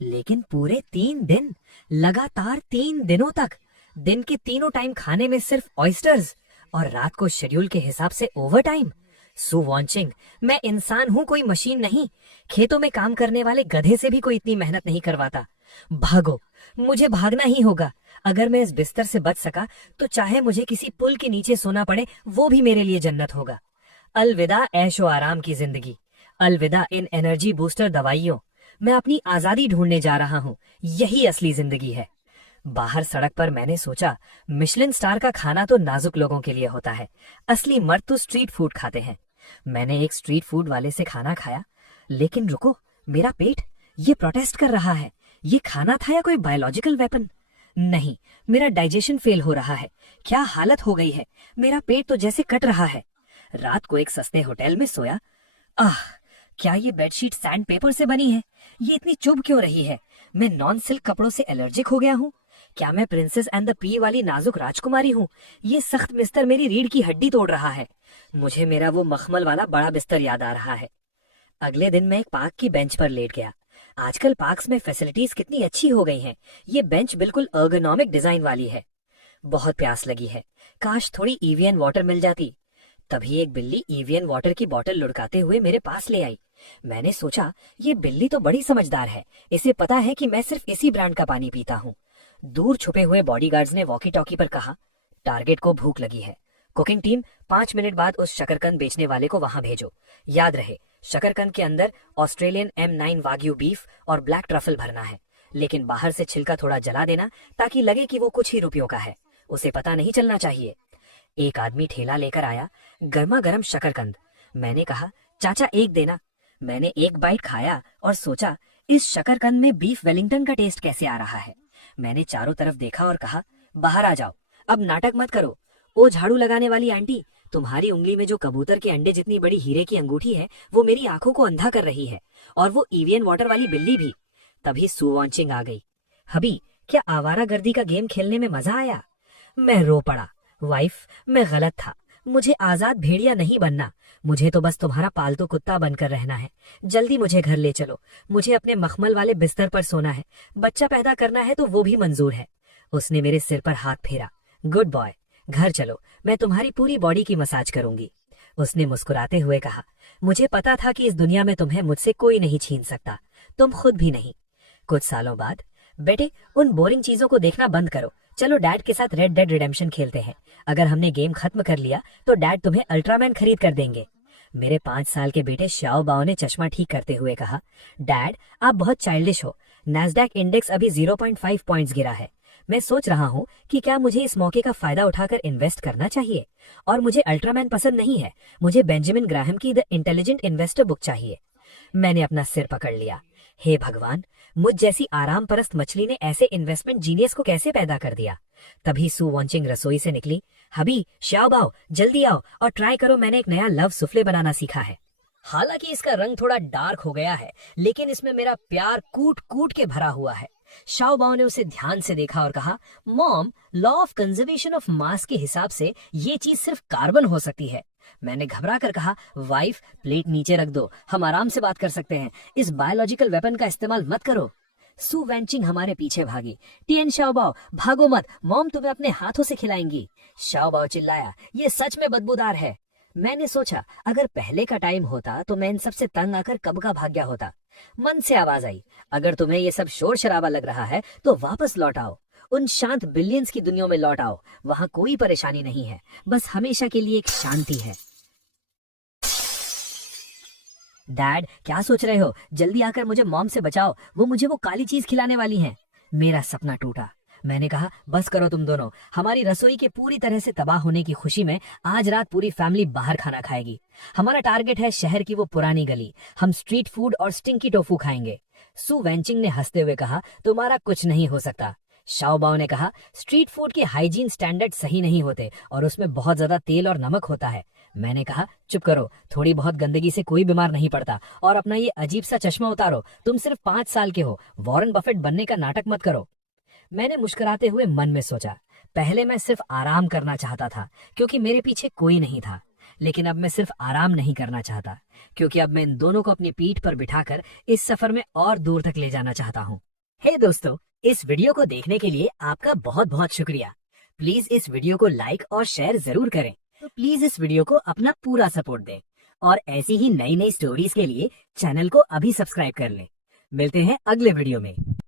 लेकिन पूरे 3 दिन, लगातार 3 दिनों तक, दिन के तीनों टाइम खाने में सिर्फ ऑयस्टर्स और रात को शेड्यूल के हिसाब से ओवर टाइम। सू वॉन्चिंग, मैं इंसान हूँ, कोई मशीन नहीं। खेतों में काम करने वाले गधे से भी कोई इतनी मेहनत नहीं करवाता। भागो, मुझे भागना ही होगा। अगर मैं इस बिस्तर से बच सका तो चाहे मुझे किसी पुल के नीचे सोना पड़े, वो भी मेरे लिए जन्नत होगा। अलविदा ऐशो आराम की जिंदगी, अलविदा इन एनर्जी बूस्टर दवाइयों। मैं अपनी आजादी ढूंढने जा रहा हूँ, यही असली जिंदगी है। बाहर सड़क पर मैंने सोचा, मिशलिन स्टार का खाना तो नाजुक लोगों के लिए होता है, असली मर्द तो स्ट्रीट फूड खाते हैं। मैंने एक स्ट्रीट फूड वाले से खाना खाया, लेकिन रुको, मेरा पेट ये प्रोटेस्ट कर रहा है। ये खाना था या कोई बायोलॉजिकल वेपन? नहीं, मेरा डाइजेशन फेल हो रहा है। क्या हालत हो गई है, मेरा पेट तो जैसे कट रहा है। रात को एक सस्ते होटल में सोया। आह, क्या ये बेडशीट सैंड पेपर से बनी है? ये इतनी चुभ क्यों रही है? मैं नॉन सिल्क कपड़ों से एलर्जिक हो गया हूँ? क्या मैं प्रिंसेस एंड द पी वाली नाजुक राजकुमारी हूँ? ये सख्त बिस्तर मेरी रीढ़ की हड्डी तोड़ रहा है। मुझे मेरा वो मखमल वाला बड़ा बिस्तर याद आ रहा है। अगले दिन मैं एक पार्क की बेंच पर लेट गया। आजकल पार्क्स में फैसिलिटीज कितनी अच्छी हो गई हैं। ये बेंच बिल्कुल अर्गोनॉमिक डिजाइन वाली है। बहुत प्यास लगी है, काश थोड़ी EVN वाटर मिल जाती। तभी एक बिल्ली EVN वाटर की बोतल लुढ़काते हुए मेरे पास ले आई। मैंने सोचा, ये बिल्ली तो बड़ी समझदार है, इसे पता है कि मैं सिर्फ इसी ब्रांड का पानी पीता हूँ। दूर छुपे हुए बॉडीगार्ड्स ने वॉकी टॉकी पर कहा, टारगेट को भूख लगी है। कुकिंग टीम, 5 मिनट बाद उस शकरकंद बेचने वाले को वहां भेजो। याद रहे, शकरकंद के अंदर ऑस्ट्रेलियन M9 वाग्यू बीफ और ब्लैक ट्रफल भरना है, लेकिन बाहर से छिलका थोड़ा जला देना ताकि लगे कि वो कुछ ही रुपयों का है। उसे पता नहीं चलना चाहिए। एक आदमी ठेला लेकर आया, गर्मा गर्म शकरकंद। मैंने कहा, चाचा एक देना। मैंने एक बाइट खाया और सोचा, इस शकरकंद में बीफ वेलिंगटन का टेस्ट कैसे आ रहा है। मैंने चारों तरफ देखा और कहा, बाहर आ जाओ, अब नाटक मत करो। ओ झाड़ू लगाने वाली आंटी, तुम्हारी उंगली में जो कबूतर के अंडे जितनी बड़ी हीरे की अंगूठी है, वो मेरी आंखों को अंधा कर रही है, और वो EVN वाटर वाली बिल्ली भी। तभी सू वॉन्चिंग आ गई। हबी, क्या आवारागर्दी का गेम खेलने में मजा आया? मैं रो पड़ा। वाइफ, मैं गलत था, मुझे आजाद भेड़िया नहीं बनना। मुझे तो बस तुम्हारा पालतू कुत्ता बनकर रहना है। जल्दी मुझे घर ले चलो, मुझे अपने मखमल वाले बिस्तर पर सोना है। बच्चा पैदा करना है तो वो भी मंजूर है। उसने मेरे सिर पर हाथ फेरा। गुड बॉय, घर चलो, मैं तुम्हारी पूरी बॉडी की मसाज करूंगी। उसने मुस्कुराते हुए कहा, मुझे पता था कि इस दुनिया में तुम्हें मुझसे कोई नहीं छीन सकता, तुम खुद भी नहीं। कुछ सालों बाद, बेटे, उन बोरिंग चीजों को देखना बंद करो, चलो डैड के साथ रेड डेड रिडेम्पशन खेलते हैं। अगर हमने गेम खत्म कर लिया तो डैड तुम्हें अल्ट्रामैन खरीद कर देंगे। मेरे 5 साल के बेटे श्याओ बाओ ने चश्मा ठीक करते हुए कहा, डैड, आप बहुत चाइल्डिश हो। नैस्डैक इंडेक्स अभी 0.5 पॉइंट्स गिरा है। मैं सोच रहा हूँ कि क्या मुझे इस मौके का फायदा उठाकर इन्वेस्ट करना चाहिए। और मुझे अल्ट्रामैन पसंद नहीं है, मुझे बेंजामिन ग्राहम की द इंटेलिजेंट इन्वेस्टर बुक चाहिए। मैंने अपना सिर पकड़ लिया। हे भगवान, मुझ जैसी आराम परस्त मछली ने ऐसे इन्वेस्टमेंट जीनियस को कैसे पैदा कर दिया। तभी सू वांचिंग रसोई से निकली। हबी, श्याओबाओ, जल्दी आओ और ट्राई करो, मैंने एक नया लव सुफले बनाना सीखा है। हालांकि इसका रंग थोड़ा डार्क हो गया है, लेकिन इसमें मेरा प्यार कूट कूट के भरा हुआ है। शाओबाओ ने उसे ध्यान से देखा और कहा, mom, law of conservation of mass के हिसाब से ये चीज सिर्फ कार्बन हो सकती है। मैंने घबरा कर कहा, वाइफ, प्लेट नीचे रख दो, हम आराम से बात कर सकते हैं, इस बायोलॉजिकल वेपन का इस्तेमाल मत करो। सू वेंचिंग हमारे पीछे भागी। टियन शाओबाओ, भागो मत, मॉम तुम्हें अपने हाथों से खिलाएंगी। शाओबाओ चिल्लाया, ये सच में बदबूदार है। मैंने सोचा, अगर पहले का टाइम होता तो मैं इन सबसे तंग आकर कब का भाग गया होता। मन से आवाज आई, अगर तुम्हें ये सब शोर शराबा लग रहा है तो वापस लौट आओ, उन शांत बिलियंस की दुनिया में लौट आओ। वहां कोई परेशानी नहीं है, बस हमेशा के लिए एक शांति है। डैड, क्या सोच रहे हो? जल्दी आकर मुझे मॉम से बचाओ, वो मुझे वो काली चीज खिलाने वाली हैं। मेरा सपना टूटा। मैंने कहा, बस करो तुम दोनों, हमारी रसोई के पूरी तरह से तबाह होने की खुशी में आज रात पूरी फैमिली बाहर खाना खाएगी। हमारा टारगेट है शहर की वो पुरानी गली, हम स्ट्रीट फूड और स्टिंकी टोफू खाएंगे। सू वेंचिंग ने हंसते हुए कहा, तुम्हारा कुछ नहीं हो सकता। शाओबाओ ने कहा, स्ट्रीट फूड के हाइजीन स्टैंडर्ड सही नहीं होते और उसमें बहुत ज्यादा तेल और नमक होता है। मैंने कहा, चुप करो, थोड़ी बहुत गंदगी से कोई बीमार नहीं पड़ता, और अपना ये अजीब सा चश्मा उतारो, तुम सिर्फ 5 साल के हो, वॉरेन बफेट बनने का नाटक मत करो। मैंने मुस्कुराते हुए मन में सोचा, पहले मैं सिर्फ आराम करना चाहता था क्योंकि मेरे पीछे कोई नहीं था, लेकिन अब मैं सिर्फ आराम नहीं करना चाहता क्योंकि अब मैं इन दोनों को अपनी पीठ पर बिठाकर इस सफर में और दूर तक ले जाना चाहता हूँ। हे दोस्तों, इस वीडियो को देखने के लिए आपका बहुत बहुत शुक्रिया। प्लीज इस वीडियो को लाइक और शेयर जरूर करें। तो प्लीज इस वीडियो को अपना पूरा सपोर्ट दें और ऐसी ही नई नई स्टोरीज के लिए चैनल को अभी सब्सक्राइब कर लें। मिलते हैं अगले वीडियो में।